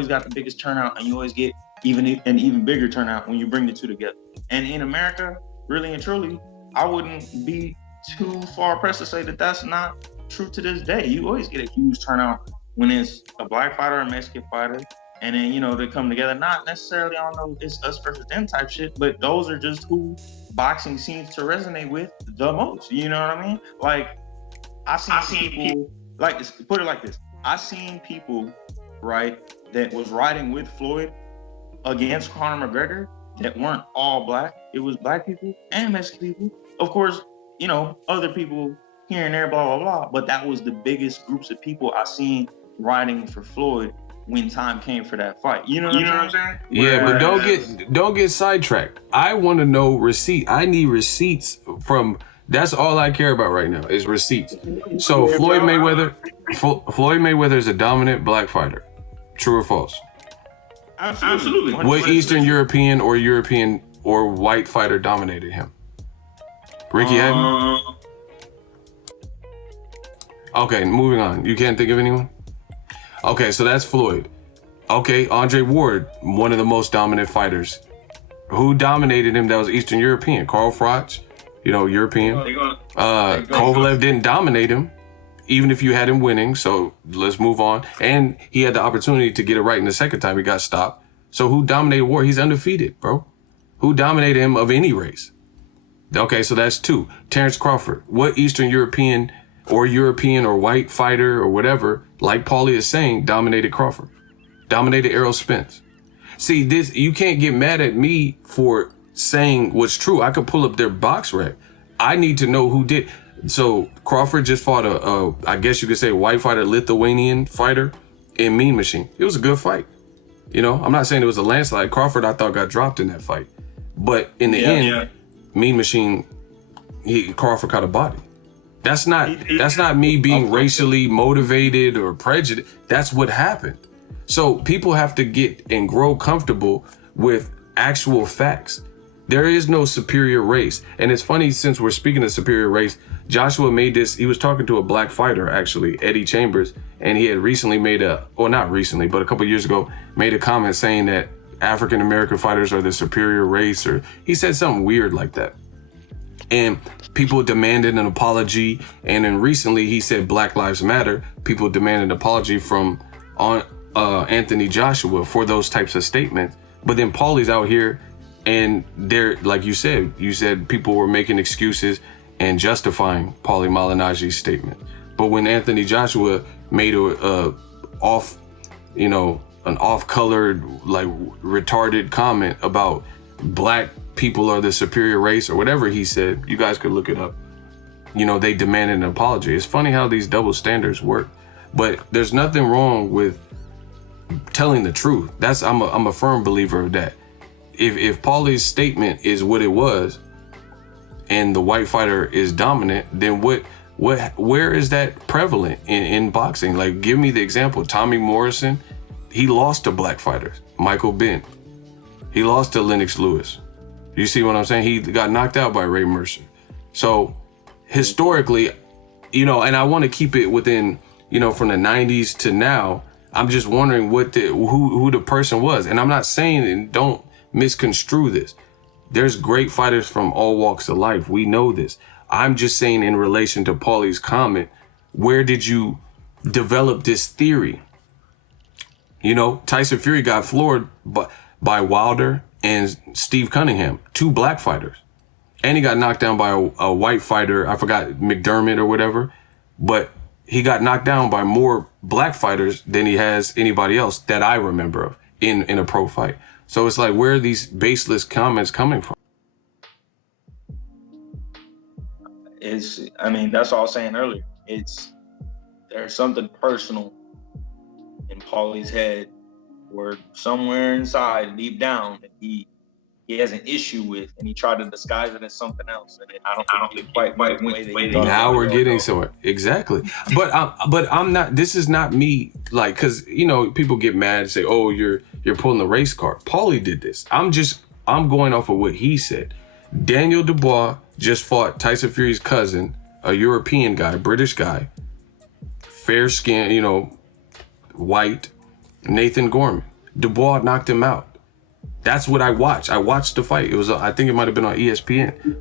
got the biggest turnout, and you always get an even bigger turnout when you bring the two together. And in America, really and truly, I wouldn't be too far pressed to say that that's not true to this day. You always get a huge turnout when it's a black fighter, a Mexican fighter, and then, you know, they come together. Not necessarily, I don't know, it's us versus them type shit, but those are just who boxing seems to resonate with the most. You know what I mean? Like, I seen people, like, put it like this. I seen people, right, that was riding with Floyd against Conor McGregor that weren't all black. It was black people and Mexican people. Of course, you know, other people here and there, blah, blah, blah. But that was the biggest groups of people I seen riding for Floyd when time came for that fight. You know what I'm saying? Yeah, but don't get sidetracked. I want to know receipt. I need receipts from. That's all I care about right now is receipts. So Floyd Mayweather is a dominant black fighter. True or false? Absolutely. What Eastern European or white fighter dominated him? Ricky Hatton? Okay, moving on. You can't think of anyone? Okay, so that's Floyd. Okay, Andre Ward, one of the most dominant fighters. Who dominated him that was Eastern European? Carl Froch? European. Kovalev didn't dominate him, even if you had him winning. So let's move on. And he had the opportunity to get it right in the second time. He got stopped. So who dominated War? He's undefeated, bro. Who dominated him of any race? Okay, so that's 2. Terrence Crawford. What Eastern European or white fighter or whatever, like Paulie is saying, dominated Crawford? Dominated Errol Spence. See, this, you can't get mad at me for saying what's true. I could pull up their box rec. I need to know who did. So Crawford just fought I guess you could say, white fighter, Lithuanian fighter in Mean Machine. It was a good fight. I'm not saying it was a landslide. Crawford, I thought, got dropped in that fight. But in the end, Mean Machine, Crawford caught a body. That's not me being racially motivated or prejudiced. That's what happened. So people have to get and grow comfortable with actual facts. There is no superior race. And it's funny, since we're speaking of superior race, Joshua made this, he was talking to a black fighter, actually, Eddie Chambers, and he had recently not recently, but a couple years ago, made a comment saying that African-American fighters are the superior race, or he said something weird like that. And people demanded an apology. And then recently he said Black Lives Matter. People demanded an apology from Anthony Joshua for those types of statements. But then Paulie's out here, and they're, like you said people were making excuses and justifying Paulie Malignaggi's statement. But when Anthony Joshua made an off-colored, like, retarded comment about black people are the superior race or whatever he said, you guys could look it up. They demanded an apology. It's funny how these double standards work, but there's nothing wrong with telling the truth. I'm a firm believer of that. If Paulie's statement is what it was, and the white fighter is dominant, then where is that prevalent in boxing? Like, give me the example. Tommy Morrison, he lost to black fighters. Michael Bentt, he lost to Lennox Lewis. You see what I'm saying? He got knocked out by Ray Mercer. So historically, and I want to keep it within, from the 90s to now. I'm just wondering who the person was. And I'm not saying, and don't misconstrue this, there's great fighters from all walks of life. We know this. I'm just saying, in relation to Paulie's comment, where did you develop this theory? Tyson Fury got floored by Wilder and Steve Cunningham, 2 black fighters. And he got knocked down by a white fighter, I forgot, McDermott or whatever. But he got knocked down by more black fighters than he has anybody else that I remember of in a pro fight. So it's like, where are these baseless comments coming from? That's what I was saying earlier. There's something personal in Paulie's head, where somewhere inside, deep down, that he has an issue with, and he tried to disguise it as something else. And I don't think quite went the way they now we're getting somewhere. Exactly. But I'm not, this is not me, like, because, people get mad and say, oh, you're pulling the race card. Paulie did this. I'm going off of what he said. Daniel Dubois just fought Tyson Fury's cousin, a European guy, British guy, fair skin, white, Nathan Gorman. Dubois knocked him out. That's what I watched. I watched the fight. It was, I think it might have been on ESPN.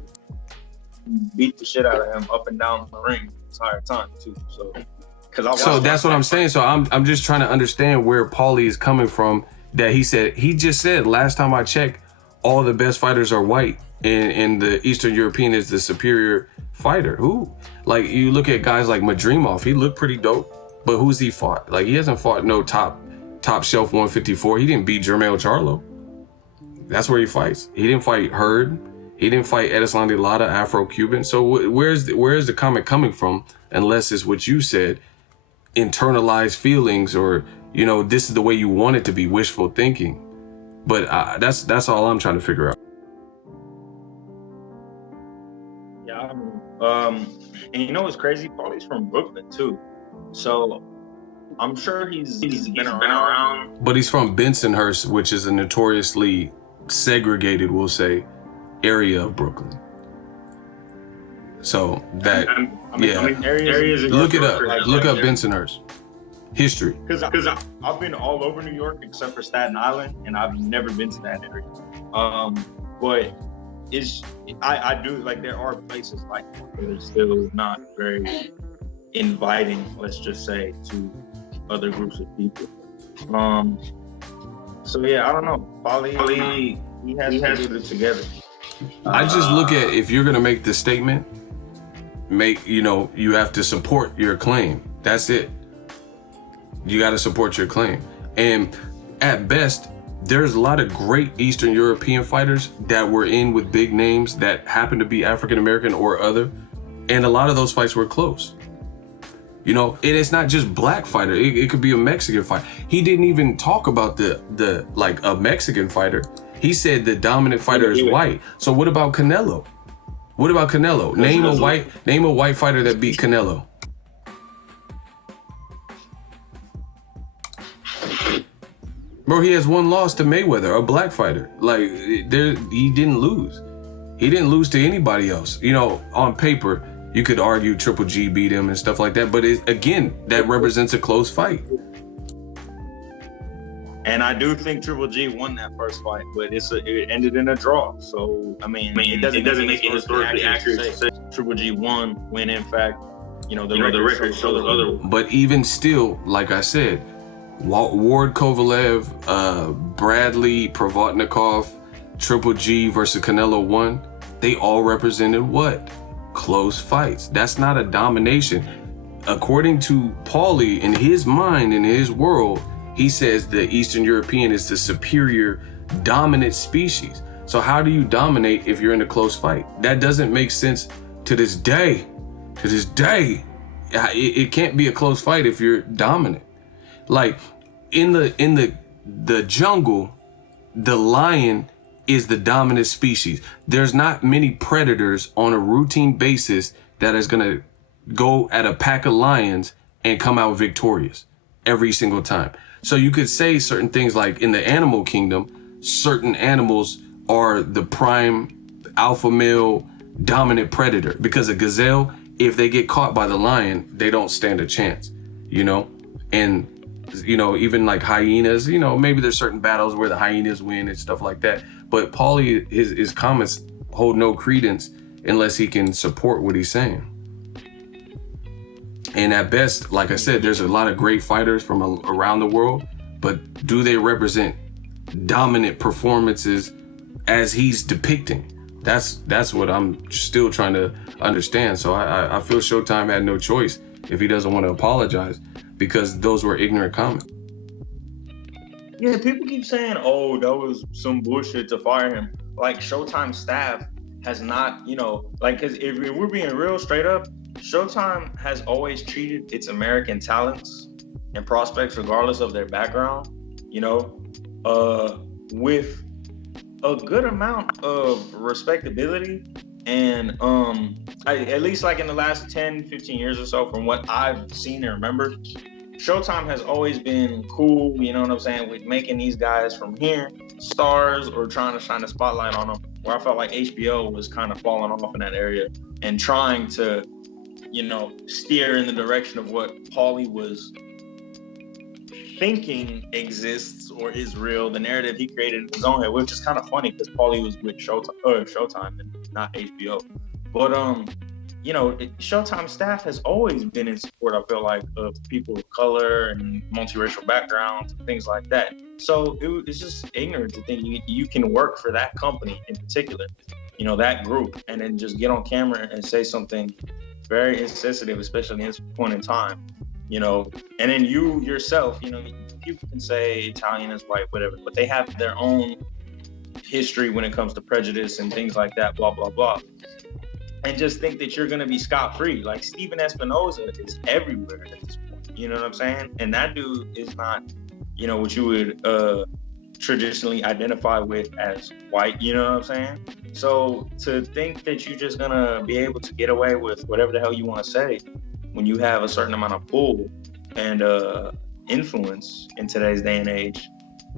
Beat the shit out of him up and down the ring the entire time too. So that's what I'm saying. So I'm just trying to understand where Paulie is coming from. That he just said last time I checked, all the best fighters are white, and the Eastern European is the superior fighter. Who? Like, you look at guys like Madrimov, he looked pretty dope, but who's he fought? Like, he hasn't fought no top shelf 154. He didn't beat Jermell Charlo. That's where he fights. He didn't fight Hurd. He didn't fight Edeslandi Lara, Afro-Cuban. So where's the comment coming from? Unless it's what you said, internalized feelings, or this is the way you want it to be, wishful thinking. But that's all I'm trying to figure out. Yeah, and what's crazy? Paulie's from Brooklyn too, so I'm sure he's been around. But he's from Bensonhurst, which is a notoriously segregated, we'll say, area of Brooklyn. So that, areas look it up. Look up Bensonhurst history. Because I've been all over New York except for Staten Island, and I've never been to that area. But I do like there are places like that, but it's still not very inviting, let's just say, to other groups of people. So yeah, I don't know. Paulie, he has to do it together. I just look at, if you're gonna make the statement, you have to support your claim. That's it. You got to support your claim. And at best, there's a lot of great Eastern European fighters that were in with big names that happen to be African American or other, and a lot of those fights were close. And it's not just black fighter. It could be a Mexican fight. He didn't even talk about the like a Mexican fighter. He said the dominant fighter is white. So what about Canelo? Name a white fighter that beat Canelo. Bro, he has one loss to Mayweather, a black fighter. Like, he didn't lose. He didn't lose to anybody else. On paper, you could argue Triple G beat him and stuff like that, but again, that represents a close fight. And I do think Triple G won that first fight, but it ended in a draw. So I mean it doesn't make it historically accurate to say Triple G won when in fact, the record shows otherwise. But even still, like I said, Ward Kovalev, Bradley Provodnikov, Triple G versus Canelo 1, they all represented what? Close fights. That's not a domination. According to Paulie, in his mind, in his world, he says the Eastern European is the superior dominant species. So how do you dominate if you're in a close fight? That doesn't make sense to this day. It can't be a close fight if you're dominant. Like in the jungle, the lion is the dominant species. There's not many predators on a routine basis that is gonna go at a pack of lions and come out victorious every single time. So you could say certain things like in the animal kingdom, certain animals are the prime alpha male dominant predator, because a gazelle, if they get caught by the lion, they don't stand a chance, and even like hyenas, maybe there's certain battles where the hyenas win and stuff like that. But Paulie, his comments hold no credence unless he can support what he's saying. And at best, like I said, there's a lot of great fighters from around the world, but do they represent dominant performances as he's depicting? That's what I'm still trying to understand. So I feel Showtime had no choice if he doesn't want to apologize, because those were ignorant comments. Yeah, people keep saying, oh, that was some bullshit to fire him. Like, Showtime staff has not, because if we're being real straight up, Showtime has always treated its American talents and prospects, regardless of their background, with a good amount of respectability. And at least like in the last 10, 15 years or so, from what I've seen and remember, Showtime has always been cool, with making these guys from here stars or trying to shine a spotlight on them, where I felt like HBO was kind of falling off in that area and trying to steer in the direction of what Paulie was thinking exists or is real, the narrative he created in his own head, which is kind of funny because Paulie was with Showtime and not HBO. But Showtime staff has always been in support, I feel like, of people of color and multiracial backgrounds and things like that. So it's just ignorant to think you can work for that company in particular, that group, and then just get on camera and say something very insensitive, especially in this point in time, and then you yourself, people can say Italian is white, whatever, but they have their own history when it comes to prejudice and things like that, blah, blah, blah. And just think that you're going to be scot-free. Like, Steven Espinoza is everywhere at this point, you know what I'm saying? And that dude is not, what you would traditionally identify with as white, you know what I'm saying? So to think that you're just gonna be able to get away with whatever the hell you want to say when you have a certain amount of pull and influence in today's day and age,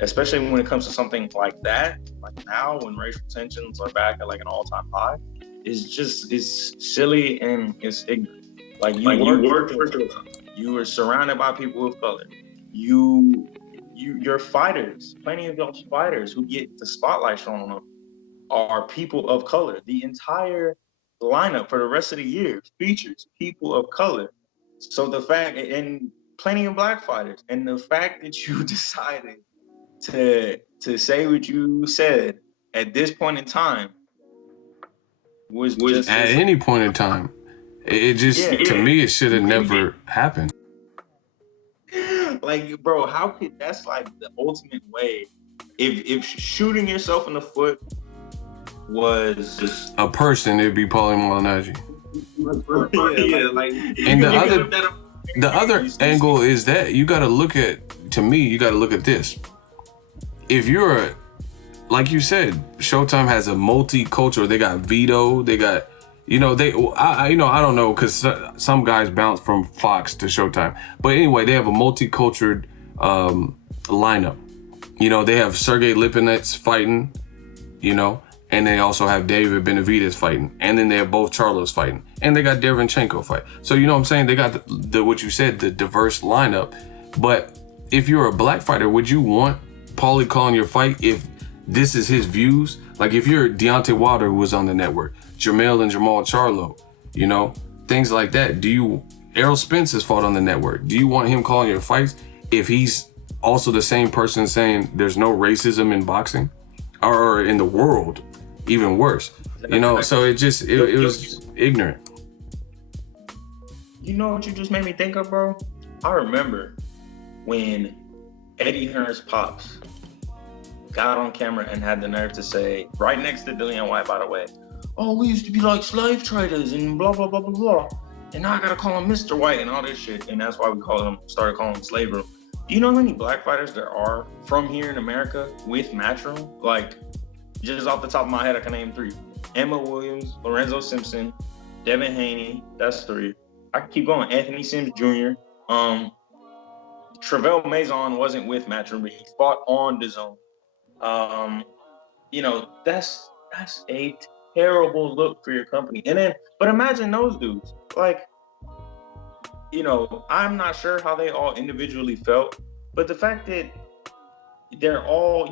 especially when it comes to something like that, like now when racial tensions are back at like an all-time high, is silly and it's ignorant. Like you work for Showtime. You are surrounded by people of color. You're fighters, plenty of those fighters who get the spotlight shown on them, are people of color. The entire lineup for the rest of the year features people of color. So the fact, and plenty of black fighters, and the fact that you decided to say what you said at this point in time was just at any point in time. It just, to me, it should have never happened. Like, bro, how could, that's like the ultimate way. If shooting yourself in the foot was just a person, it'd be Paulie Malignaggi. yeah, like, and the other angle is that you got to look at, to me, you got to look at this. If you're, like you said, Showtime has a multicultural. They got Vito. They got, I don't know, because some guys bounce from Fox to Showtime. But anyway, they have a multicultural lineup. They have Sergey Lipinets fighting, and they also have David Benavidez fighting. And then they have both Charlos fighting. And they got Derevyanchenko fight. So, you know what I'm saying? They got the what you said, the diverse lineup. But if you're a black fighter, would you want Paulie calling your fight if this is his views? Like if you're Deontay Wilder, who was on the network, Jermell and Jamal Charlo, things like that. Errol Spence has fought on the network. Do you want him calling your fights if he's also the same person saying there's no racism in boxing or in the world, even worse? So it was ignorant. You know what you just made me think of, bro? I remember when Eddie Hearn's pops got on camera and had the nerve to say, right next to Dillian White, by the way, oh, we used to be like slave traders and blah, blah, blah, blah, blah. And now I gotta call him Mr. White and all this shit. And that's why we started calling him Slave Room. Do you know how many black fighters there are from here in America with Matchroom? Like, just off the top of my head, I can name 3. Emma Williams, Lorenzo Simpson, Devin Haney, that's 3. I can keep going. Anthony Sims Jr. Travell Maison wasn't with Matchroom, but he fought on DAZN. That's a terrible look for your company. But imagine those dudes. Like, I'm not sure how they all individually felt, but the fact that they're all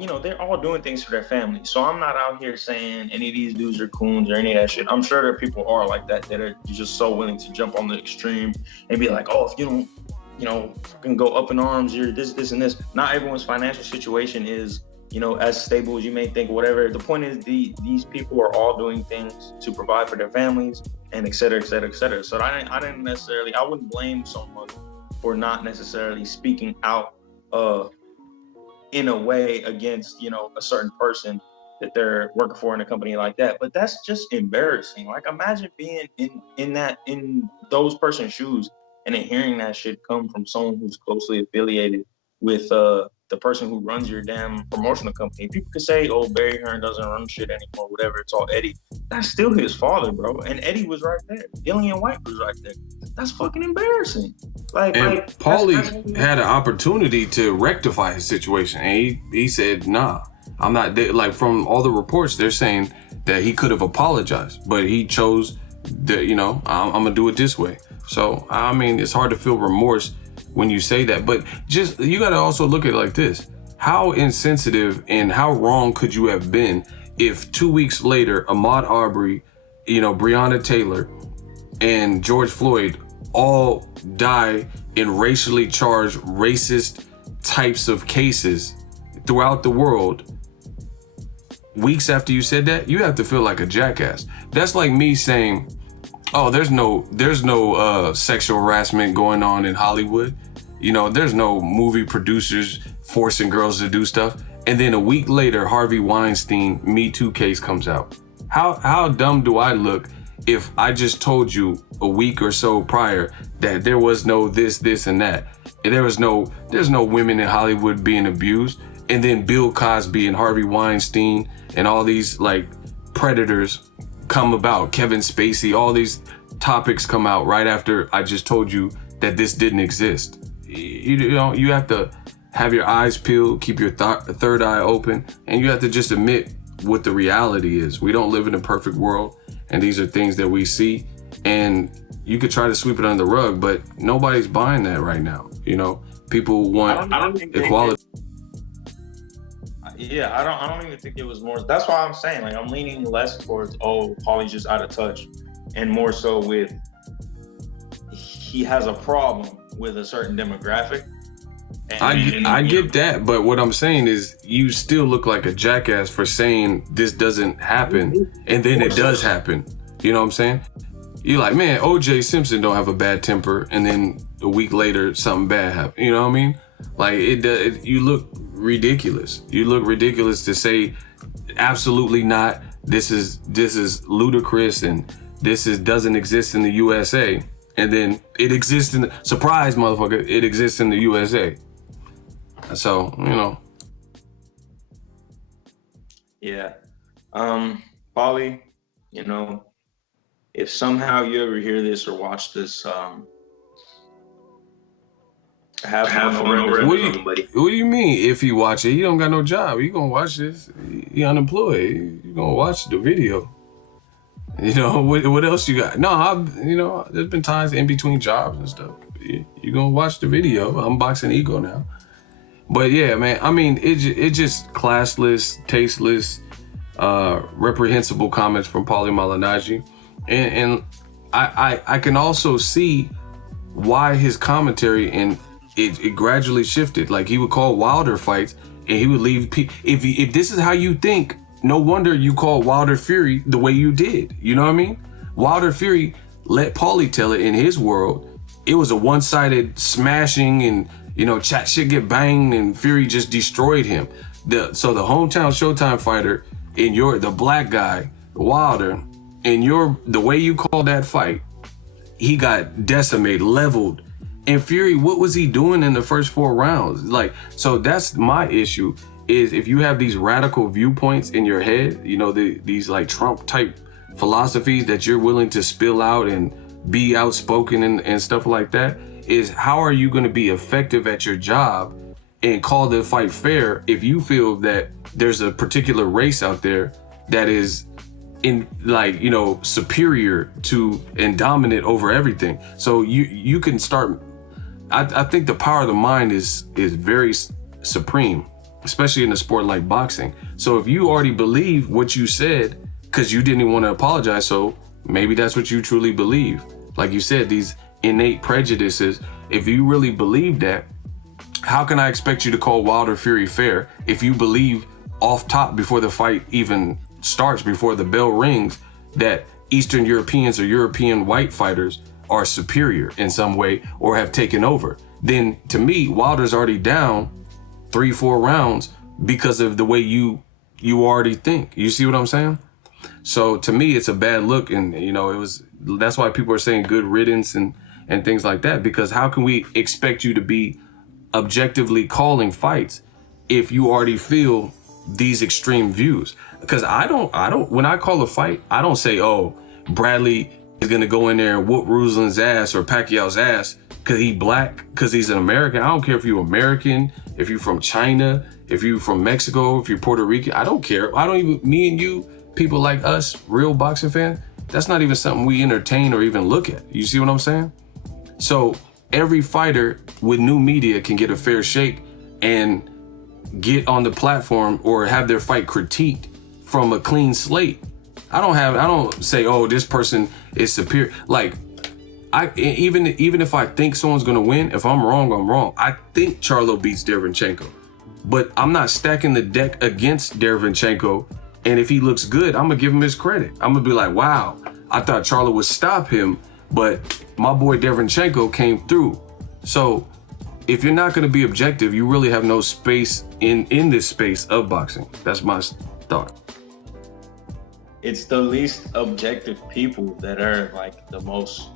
doing things for their family. So I'm not out here saying any of these dudes are coons or any of that shit. I'm sure there are people are like that are just so willing to jump on the extreme and be like, oh, if you don't, fucking go up in arms, you're this, and this. Not everyone's financial situation is, as stable as you may think, whatever. The point is these people are all doing things to provide for their families and et cetera, et cetera, et cetera. So I wouldn't blame someone for not necessarily speaking out in a way against, a certain person that they're working for in a company like that. But that's just embarrassing. Like, imagine being in those person's shoes and then hearing that shit come from someone who's closely affiliated with the person who runs your damn promotional company. People could say, oh, Barry Hearn doesn't run shit anymore, whatever, it's all Eddie. That's still his father, bro. And Eddie was right there. Dillian White was right there. That's fucking embarrassing. Paulie had an opportunity to rectify his situation, and he said, nah, I'm not. Like, from all the reports, they're saying that he could have apologized, but he chose that, I'm gonna do it this way. So, I mean, it's hard to feel remorse when you say that, but just, you got to also look at it like this. How insensitive and how wrong could you have been if 2 weeks later, Ahmaud Arbery, Breonna Taylor, and George Floyd all die in racially charged, racist types of cases throughout the world? Weeks after you said that, you have to feel like a jackass. That's like me saying, oh, there's no sexual harassment going on in Hollywood. There's no movie producers forcing girls to do stuff. And then a week later, Harvey Weinstein Me Too case comes out. How dumb do I look if I just told you a week or so prior that there was no this, and that. And there's no women in Hollywood being abused. And then Bill Cosby and Harvey Weinstein and all these like predators come about, Kevin Spacey, all these topics come out right after I just told you that this didn't exist. You have to have your eyes peeled, keep your third eye open, and you have to just admit what the reality is. We don't live in a perfect world, and these are things that we see, and you could try to sweep it under the rug, but nobody's buying that right now. People want equality. I don't even think it was more. That's why I'm saying, like, I'm leaning less towards, Paulie's just out of touch, and more so with he has a problem with a certain demographic. I get that, but what I'm saying is you still look like a jackass for saying this doesn't happen, and then it does happen. You know what I'm saying? You're like, man, O.J. Simpson don't have a bad temper, and then a week later something bad happened. You know what I mean? Like you look ridiculous. You look ridiculous to say absolutely not. This is ludicrous, and doesn't exist in the USA. And then it exists in surprise, motherfucker. It exists in the USA. So, you know. Yeah. Paulie, you know, if somehow you ever hear this or watch this, have fun over it. What do you mean if you watch it? You don't got no job. You gonna watch this. You unemployed. You gonna watch the video. You know, what else you got? No, there's been times in between jobs and stuff. You gonna watch the video. I'm boxing ego now. But yeah, man, I mean, it just classless, tasteless, reprehensible comments from Paulie Malignaggi. And I can also see why his commentary and it gradually shifted. Like, he would call Wilder fights and he would leave people. If this is how you think, no wonder you call Wilder Fury the way you did. You know what I mean? Wilder Fury let Paulie tell it in his world. It was a one-sided smashing and, you know, chat shit get banged and Fury just destroyed him. So the hometown Showtime fighter in the black guy, Wilder, in the way you call that fight, he got decimated, leveled. And Fury, what was he doing in the first 4 rounds? Like, so that's my issue, is if you have these radical viewpoints in your head, you know, these like Trump type philosophies that you're willing to spill out and be outspoken and stuff like that, is how are you going to be effective at your job and call the fight fair if you feel that there's a particular race out there that is in, like, you know, superior to and dominant over everything? So you can start. I think the power of the mind is very supreme, especially in a sport like boxing. So if you already believe what you said because you didn't even want to apologize, so maybe that's what you truly believe. Like you said, these innate prejudices, if you really believe that, how can I expect you to call Wilder Fury fair if you believe off top before the fight even starts, before the bell rings, that Eastern Europeans or European white fighters are superior in some way or have taken over? Then to me, Wilder's already down 3-4 rounds because of the way you already think. You see what I'm saying? So to me, it's a bad look, and you know, that's why people are saying good riddance and things like that, because how can we expect you to be objectively calling fights if you already feel these extreme views? Because I don't when I call a fight, I don't say, oh, Bradley is gonna go in there and whoop Ruslan's ass or Pacquiao's ass because he black, because he's an American. I don't care if you're American, if you're from China, if you're from Mexico, if you're Puerto Rican. I don't care. I don't even, me and you, people like us, real boxing fans, that's not even something we entertain or even look at. You see what I'm saying? So every fighter with new media can get a fair shake and get on the platform or have their fight critiqued from a clean slate. I don't say, oh, this person is superior. Like, even if I think someone's gonna win, if I'm wrong, I'm wrong. I think Charlo beats Derevyanchenko, but I'm not stacking the deck against Derevyanchenko. And if he looks good, I'm gonna give him his credit. I'm gonna be like, wow, I thought Charlo would stop him, but my boy Derevyanchenko came through. So if you're not gonna be objective, you really have no space in this space of boxing. That's my thought. It's the least objective people that are like the most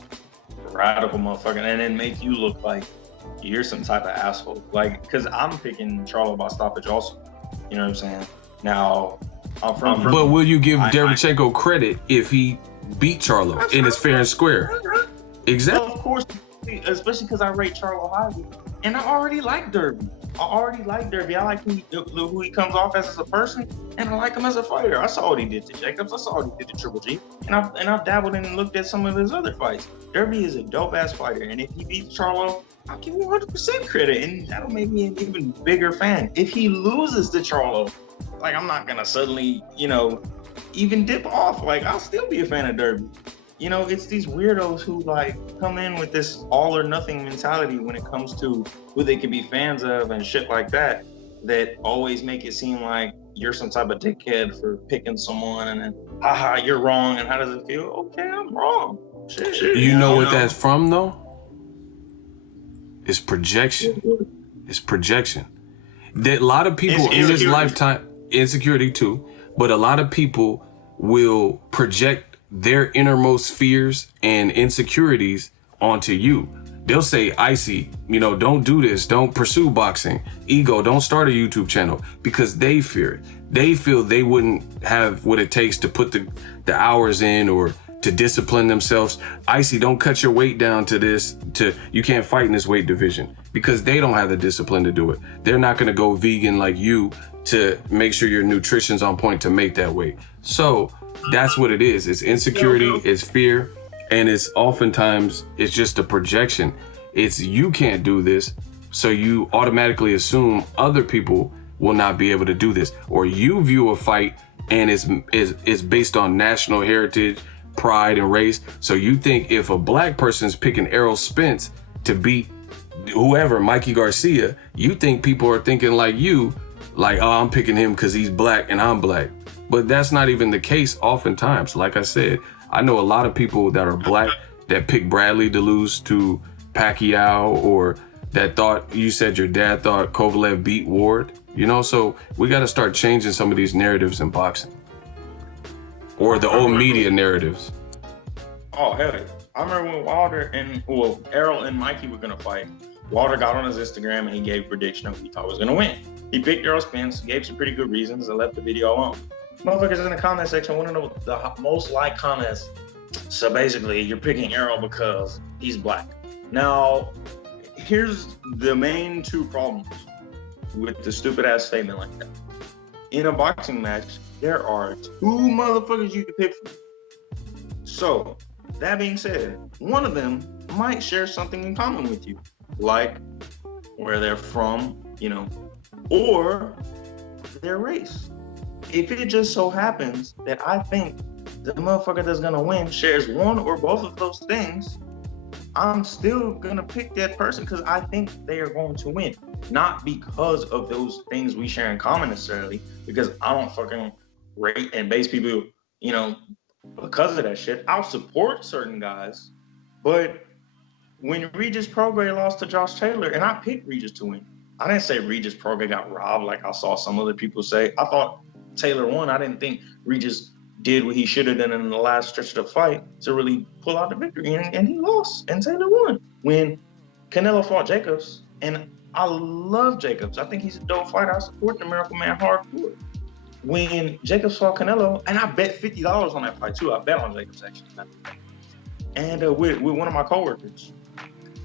radical motherfucker, and then make you look like you're some type of asshole. Like, cause I'm picking Charlo by stoppage also. You know what I'm saying? Now, but will you give Derevyanchenko credit if he beat Charlo and it's fair and square? Exactly. Well, of course, especially because I rate Charlo highly, and I already like Derby. I like who he comes off as a person, and I like him as a fighter. I saw what he did to Jacobs. I saw what he did to Triple G, and I've dabbled in and looked at some of his other fights. Derby is a dope ass fighter, and if he beats Charlo, I'll give him 100% credit, and that'll make me an even bigger fan. If he loses to Charlo, like I'm not gonna suddenly, even dip off. Like I'll still be a fan of Derby. It's these weirdos who like come in with this all or nothing mentality when it comes to who they could be fans of and shit like that always make it seem like you're some type of dickhead for picking someone and then, haha, you're wrong. And how does it feel? Okay, I'm wrong. Shit. You know what that's from though? It's projection. It's projection. That a lot of people in this lifetime, insecurity too, but a lot of people will project their innermost fears and insecurities onto you. They'll say, Iccy, don't do this. Don't pursue boxing. Ego, don't start a YouTube channel, because they fear it. They feel they wouldn't have what it takes to put the hours in or to discipline themselves. Iccy, don't cut your weight down you can't fight in this weight division, because they don't have the discipline to do it. They're not going to go vegan like you to make sure your nutrition's on point to make that weight. So that's what it is. It's insecurity, it's fear, and it's oftentimes it's just a projection. It's you can't do this, so you automatically assume other people will not be able to do this, or you view a fight and it's based on national heritage, pride, and race. So you think if a black person's picking Errol Spence to beat whoever, Mikey Garcia, you think people are thinking like you, like, oh, I'm picking him because he's black and I'm black. But that's not even the case oftentimes. Like I said, I know a lot of people that are black that pick Bradley to lose to Pacquiao, or that thought, you said your dad thought Kovalev beat Ward. So we got to start changing some of these narratives in boxing, or the old media narratives. Oh, hell yeah. I remember when Errol and Mikey were going to fight. Wilder got on his Instagram and he gave a prediction of who he thought was going to win. He picked Errol Spence, gave some pretty good reasons, and left the video alone. Motherfuckers in the comment section want to know the most liked comments. So basically, you're picking Errol because he's black. Now, here's the main two problems with the stupid ass statement like that. In a boxing match, there are two motherfuckers you can pick from. So, that being said, one of them might share something in common with you, like where they're from, or their race. If it just so happens that I think the motherfucker that's gonna win shares one or both of those things, I'm still gonna pick that person because I think they are going to win. Not because of those things we share in common necessarily, because I don't fucking rate and base people, because of that shit. I'll support certain guys, but when Regis Prograis lost to Josh Taylor, and I picked Regis to win, I didn't say Regis Prograis got robbed like I saw some other people say. I thought Taylor won. I didn't think Regis did what he should have done in the last stretch of the fight to really pull out the victory, and he lost, and Taylor won. When Canelo fought Jacobs, and I love Jacobs. I think he's a dope fighter. I support the Miracle Man hardcore. When Jacobs fought Canelo, and I bet $50 on that fight too. I bet on Jacobs actually. And with one of my coworkers,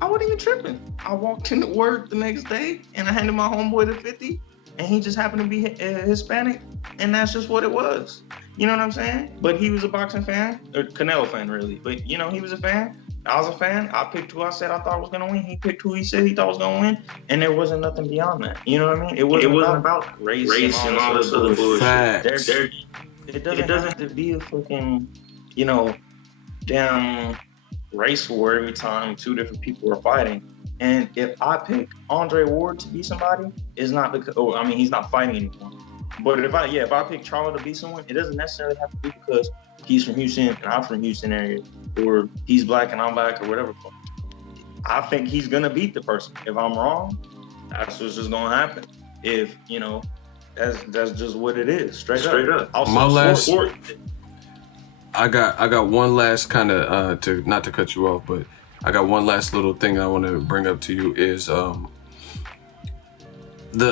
I wasn't even tripping. I walked into work the next day and I handed my homeboy the 50, and he just happened to be Hispanic, and that's just what it was. You know what I'm saying? But he was a boxing fan, or Canelo fan really. But he was a fan. I was a fan. I picked who I said I thought was gonna win. He picked who he said he thought was gonna win, and there wasn't nothing beyond that. You know what I mean? It wasn't about race and all this other bullshit. It doesn't have to be a fucking, damn race war every time two different people are fighting. And if I pick Andre Ward to be somebody, it's not because he's not fighting anymore. But if I pick Charlo to be someone, it doesn't necessarily have to be because he's from Houston and I'm from Houston area, or he's black and I'm black, or whatever. I think he's gonna beat the person. If I'm wrong, that's what's just gonna happen. If that's just what it is, straight up. I got one last kind of to not to cut you off, but I got one last little thing I want to bring up to you is the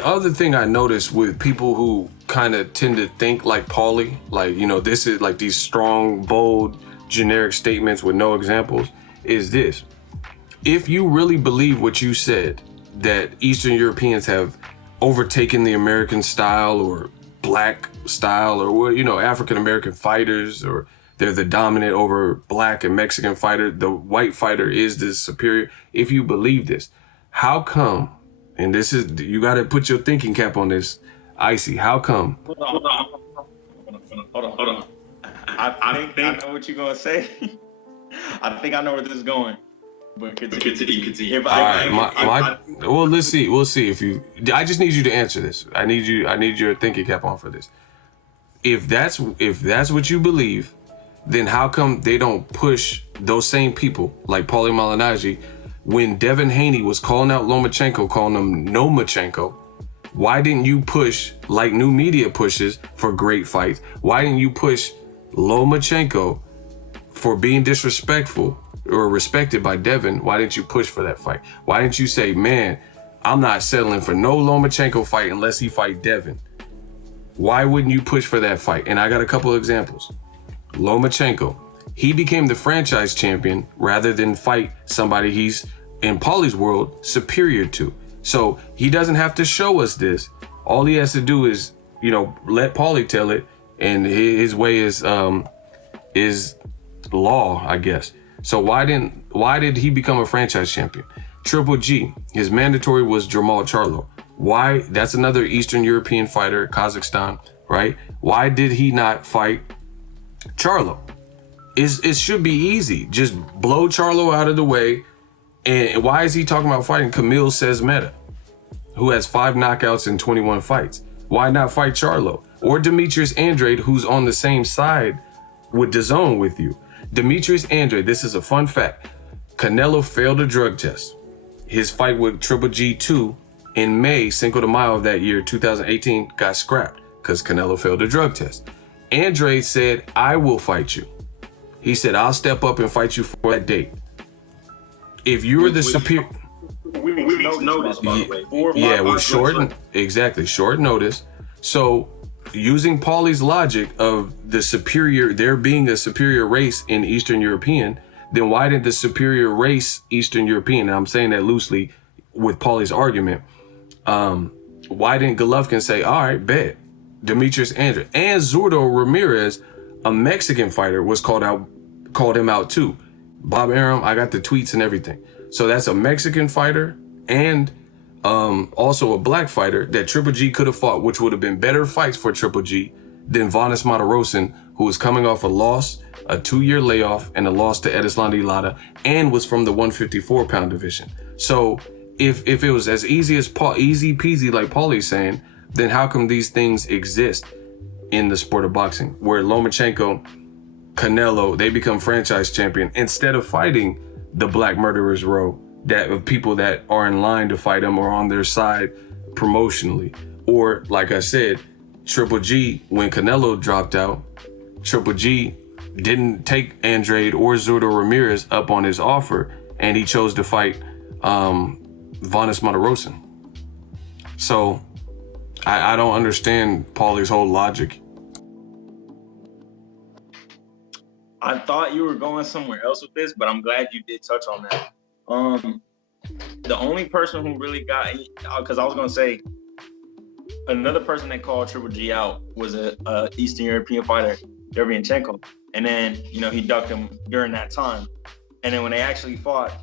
other thing I noticed with people who kind of tend to think like Paulie, like, this is like these strong, bold, generic statements with no examples, is this. If you really believe what you said, that Eastern Europeans have overtaken the American style or black style, or, African American fighters, or they're the dominant over black and Mexican fighter, the white fighter is the superior. If you believe this, how come, and this is, you got to put your thinking cap on this, Iccy, how come? Hold on. I think I know what you're gonna say. I think I know where this is going. But continue. All right, well, let's see. We'll see if you. I just need you to answer this. I need your thinking cap on for this. If that's what you believe, then how come they don't push those same people like Paulie Malignaggi when Devin Haney was calling out Lomachenko, calling him Nomachenko? Why didn't you push like new media pushes for great fights? Why didn't you push Lomachenko for being disrespectful or respected by Devin? Why didn't you push for that fight? Why didn't you say, man, I'm not settling for no Lomachenko fight unless he fight Devin? Why wouldn't you push for that fight? And I got a couple of examples. Lomachenko, he became the franchise champion rather than fight somebody he's, in Paulie's world, superior to. So he doesn't have to show us this. All he has to do is, let Paulie tell it, and his way is law, I guess. So why did he become a franchise champion? Triple G, his mandatory was Jermall Charlo. Why? That's another Eastern European fighter, Kazakhstan, right? Why did he not fight Charlo? It should be easy. Just blow Charlo out of the way. And why is he talking about fighting Camille Sesmeta, who has 5 knockouts in 21 fights? Why not fight Charlo? Or Demetrius Andrade, who's on the same side with DAZN with you. Demetrius Andrade, this is a fun fact. Canelo failed a drug test. His fight with Triple G2 in May, Cinco de Mayo of that year, 2018, got scrapped because Canelo failed a drug test. Andrade said, I will fight you. He said, I'll step up and fight you for that date. If you're the superior... We notice, by the way. 4 or 5 yeah, with short notice. So using Paulie's logic of there being a superior race in Eastern European, then why did the superior race Eastern European, and I'm saying that loosely with Paulie's argument, why didn't Golovkin say, all right, bet, Demetrius Andrade and Zurdo Ramirez, a Mexican fighter, called him out too. Bob Arum, I got the tweets and everything. So that's a Mexican fighter and also a black fighter that Triple G could have fought, which would have been better fights for Triple G than Vanes Matarosin, who was coming off a loss, a 2-year layoff, and a loss to Edislandi Lara, and was from the 154-pound division. So if it was as easy peasy like Paulie's saying, then how come these things exist in the sport of boxing, where Lomachenko, Canelo, they become franchise champion instead of fighting the Black Murderers Row, that of people that are in line to fight them or on their side promotionally? Or like I said, Triple G, when Canelo dropped out, Triple G didn't take Andrade or Zurdo Ramirez up on his offer, and he chose to fight Vanes Matarosin. So I don't understand Paulie's whole logic. I thought you were going somewhere else with this, but I'm glad you did touch on that. The only person who really got, because I was going to say, another person that called Triple G out was a Eastern European fighter, Derevyanchenko. And then, he ducked him during that time. And then when they actually fought,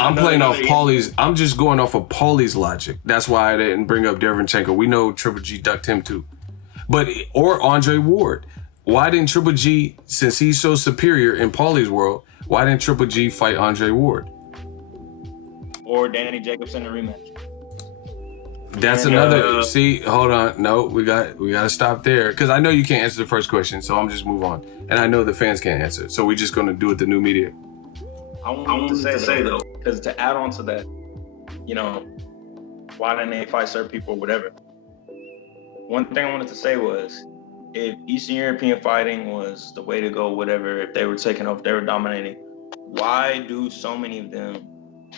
I'm just going off of Paulie's logic. That's why I didn't bring up Derevyanchenko. We know Triple G ducked him too. Or Andre Ward. Why didn't Triple G, since he's so superior in Paulie's world, why didn't Triple G fight Andre Ward? Or Danny Jacobson in a rematch? That's another. See, hold on. No, we got to stop there, because I know you can't answer the first question, so I'm just move on. And I know the fans can't answer, so we're just going to do it the new media. I want to say though, because to add on to that, why didn't they fight certain people or whatever? One thing I wanted to say was, if Eastern European fighting was the way to go, whatever, if they were taking over, they were dominating, why do so many of them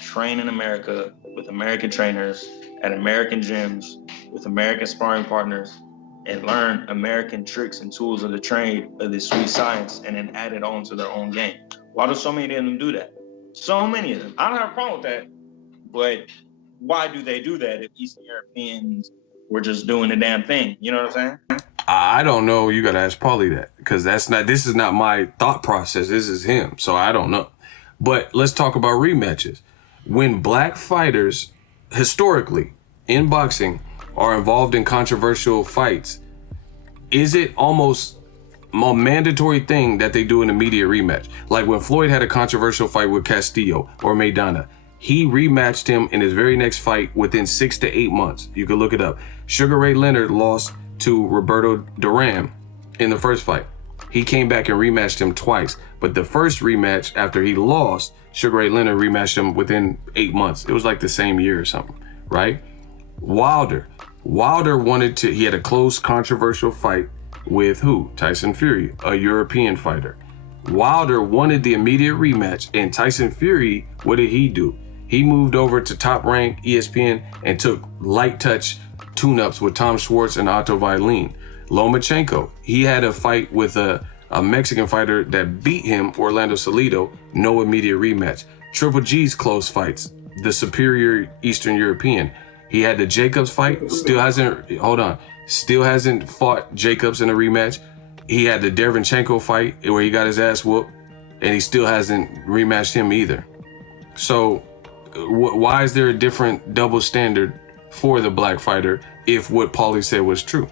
train in America with American trainers at American gyms with American sparring partners and learn American tricks and tools of the trade of the sweet science and then add it on to their own game? Why do so many of them do that? So many of them. I don't have a problem with that, but why do they do that if Eastern Europeans were just doing the damn thing? You know what I'm saying? I don't know. You got to ask Paulie that, because this is not my thought process. This is him. So I don't know. But let's talk about rematches. When black fighters, historically, in boxing, are involved in controversial fights, is it almost a mandatory thing that they do an immediate rematch? Like when Floyd had a controversial fight with Castillo or Maidana, he rematched him in his very next fight within 6 to 8 months. You can look it up. Sugar Ray Leonard lost to Roberto Duran in the first fight. He came back and rematched him twice. But the first rematch after he lost, Sugar Ray Leonard rematched him within 8 months. It was like the same year or something, right? Wilder he had a close, controversial fight with who? Tyson Fury, a European fighter. Wilder wanted the immediate rematch, and Tyson Fury, what did he do? He moved over to Top Rank, ESPN, and took light touch tune-ups with Tom Schwartz and Otto Vailin. Lomachenko, he had a fight with a Mexican fighter that beat him, Orlando Salido, no immediate rematch. Triple G's close fights, the superior Eastern European. He had the Jacobs fight, still hasn't fought Jacobs in a rematch. He had the Derevchenko fight where he got his ass whooped, and he still hasn't rematched him either. So why is there a different double standard for the black fighter if what Paulie said was true?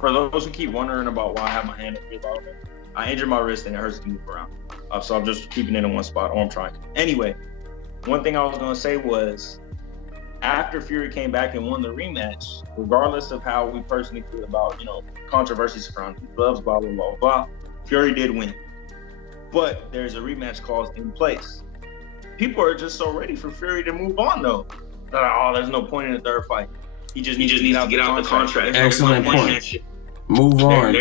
For those who keep wondering about why I have my hand up here, I injured my wrist and it hurts to move around. So I'm just keeping it in one spot, or I'm trying. Anyway, one thing I was gonna say was, after Fury came back and won the rematch, regardless of how we personally feel about, controversies surrounding gloves, blah, blah, blah, blah, Fury did win. But there's a rematch clause in place. People are just so ready for Fury to move on, though. They're like, oh, there's no point in the third fight. He just needs to get out the contract. Excellent point. Move on.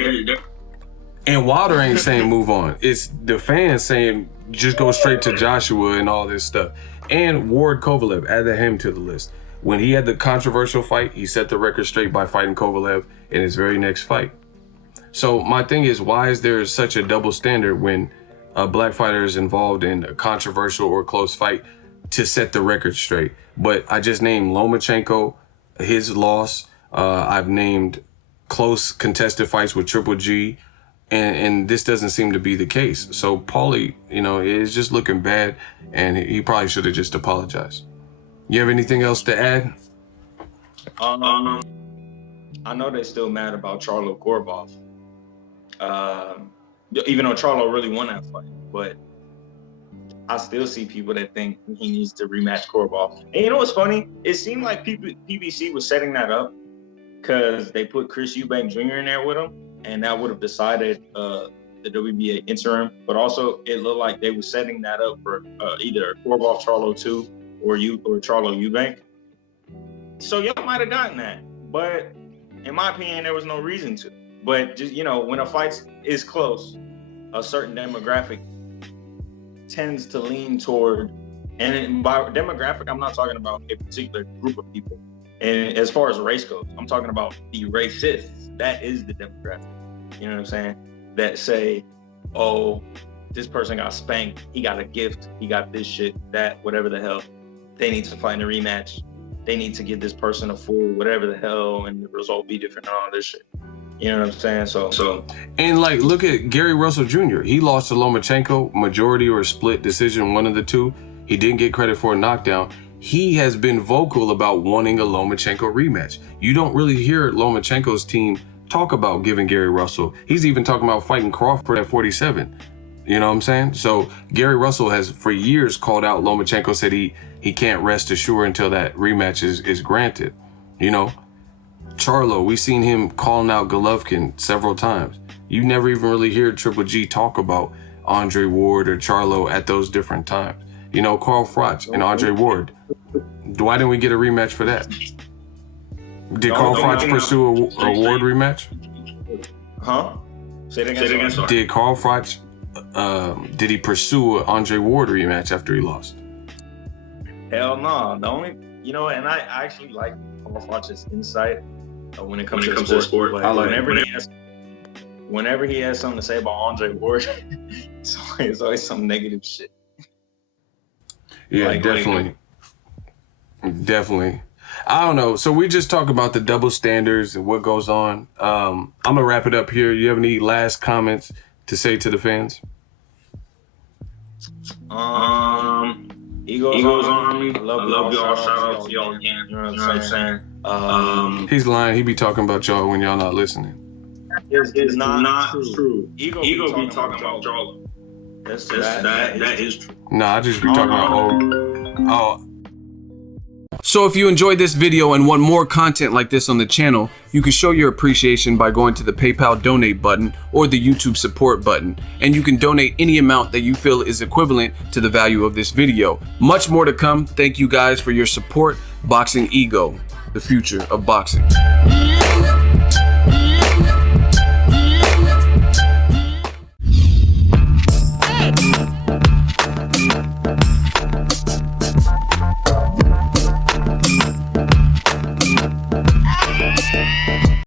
And Wilder ain't saying move on. It's the fans saying just go straight to Joshua and all this stuff. And Ward Kovalev, added him to the list. When he had the controversial fight, he set the record straight by fighting Kovalev in his very next fight. So my thing is, why is there such a double standard when a black fighter is involved in a controversial or close fight to set the record straight? But I just named Lomachenko, his loss. I've named close contested fights with Triple G. And this doesn't seem to be the case. So Paulie, is just looking bad, and he probably should have just apologized. You have anything else to add? I know they're still mad about Charlo Korobov. Even though Charlo really won that fight, but I still see people that think he needs to rematch Korobov. And you know what's funny? It seemed like PBC was setting that up because they put Chris Eubank Jr. in there with him. And that would have decided the WBA interim, but also it looked like they were setting that up for either Korobov Charlo 2 or Charlo Eubank. So y'all might have gotten that, but in my opinion, there was no reason to. But just when a fight is close, a certain demographic tends to lean toward, and by demographic, I'm not talking about a particular group of people. And as far as race goes, I'm talking about the racists. That is the demographic. You know what I'm saying? That say, oh, this person got spanked. He got a gift. He got this shit, that, whatever the hell. They need to fight in a rematch. They need to give this person a full whatever the hell, and the result be different and all this shit. You know what I'm saying? So. And look at Gary Russell Jr. He lost to Lomachenko, majority or split decision, one of the two. He didn't get credit for a knockdown. He has been vocal about wanting a Lomachenko rematch. You don't really hear Lomachenko's team talk about giving Gary Russell. He's even talking about fighting Crawford at 47. You know what I'm saying? So Gary Russell has for years called out Lomachenko, said he can't rest assured until that rematch is granted. Charlo, we've seen him calling out Golovkin several times. You never even really hear Triple G talk about Andre Ward or Charlo at those different times. Carl Froch and Andre Ward. Why didn't we get a rematch for that? Did Carl Froch pursue a Ward rematch? Huh? Say it again. Sorry. Did Carl Froch, did he pursue an Andre Ward rematch after he lost? Hell no. The only, and I actually like Carl Froch's insight when it comes to sport. Like, whenever he has something to say about Andre Ward, it's always some negative shit. Yeah, definitely. Definitely. I don't know. So we just talk about the double standards and what goes on. I'm going to wrap it up here. You have any last comments to say to the fans? Ego's Army. I love y'all. Shout out to y'all again. You know what I'm saying? He's lying. He be talking about y'all when y'all not listening. It's not true. Ego be talking about y'all. That is true. Nah, I just be talking about oh. So if you enjoyed this video and want more content like this on the channel, you can show your appreciation by going to the PayPal donate button or the YouTube support button, and you can donate any amount that you feel is equivalent to the value of this video. Much more to come. Thank you guys for your support. Boxing Ego, the future of boxing.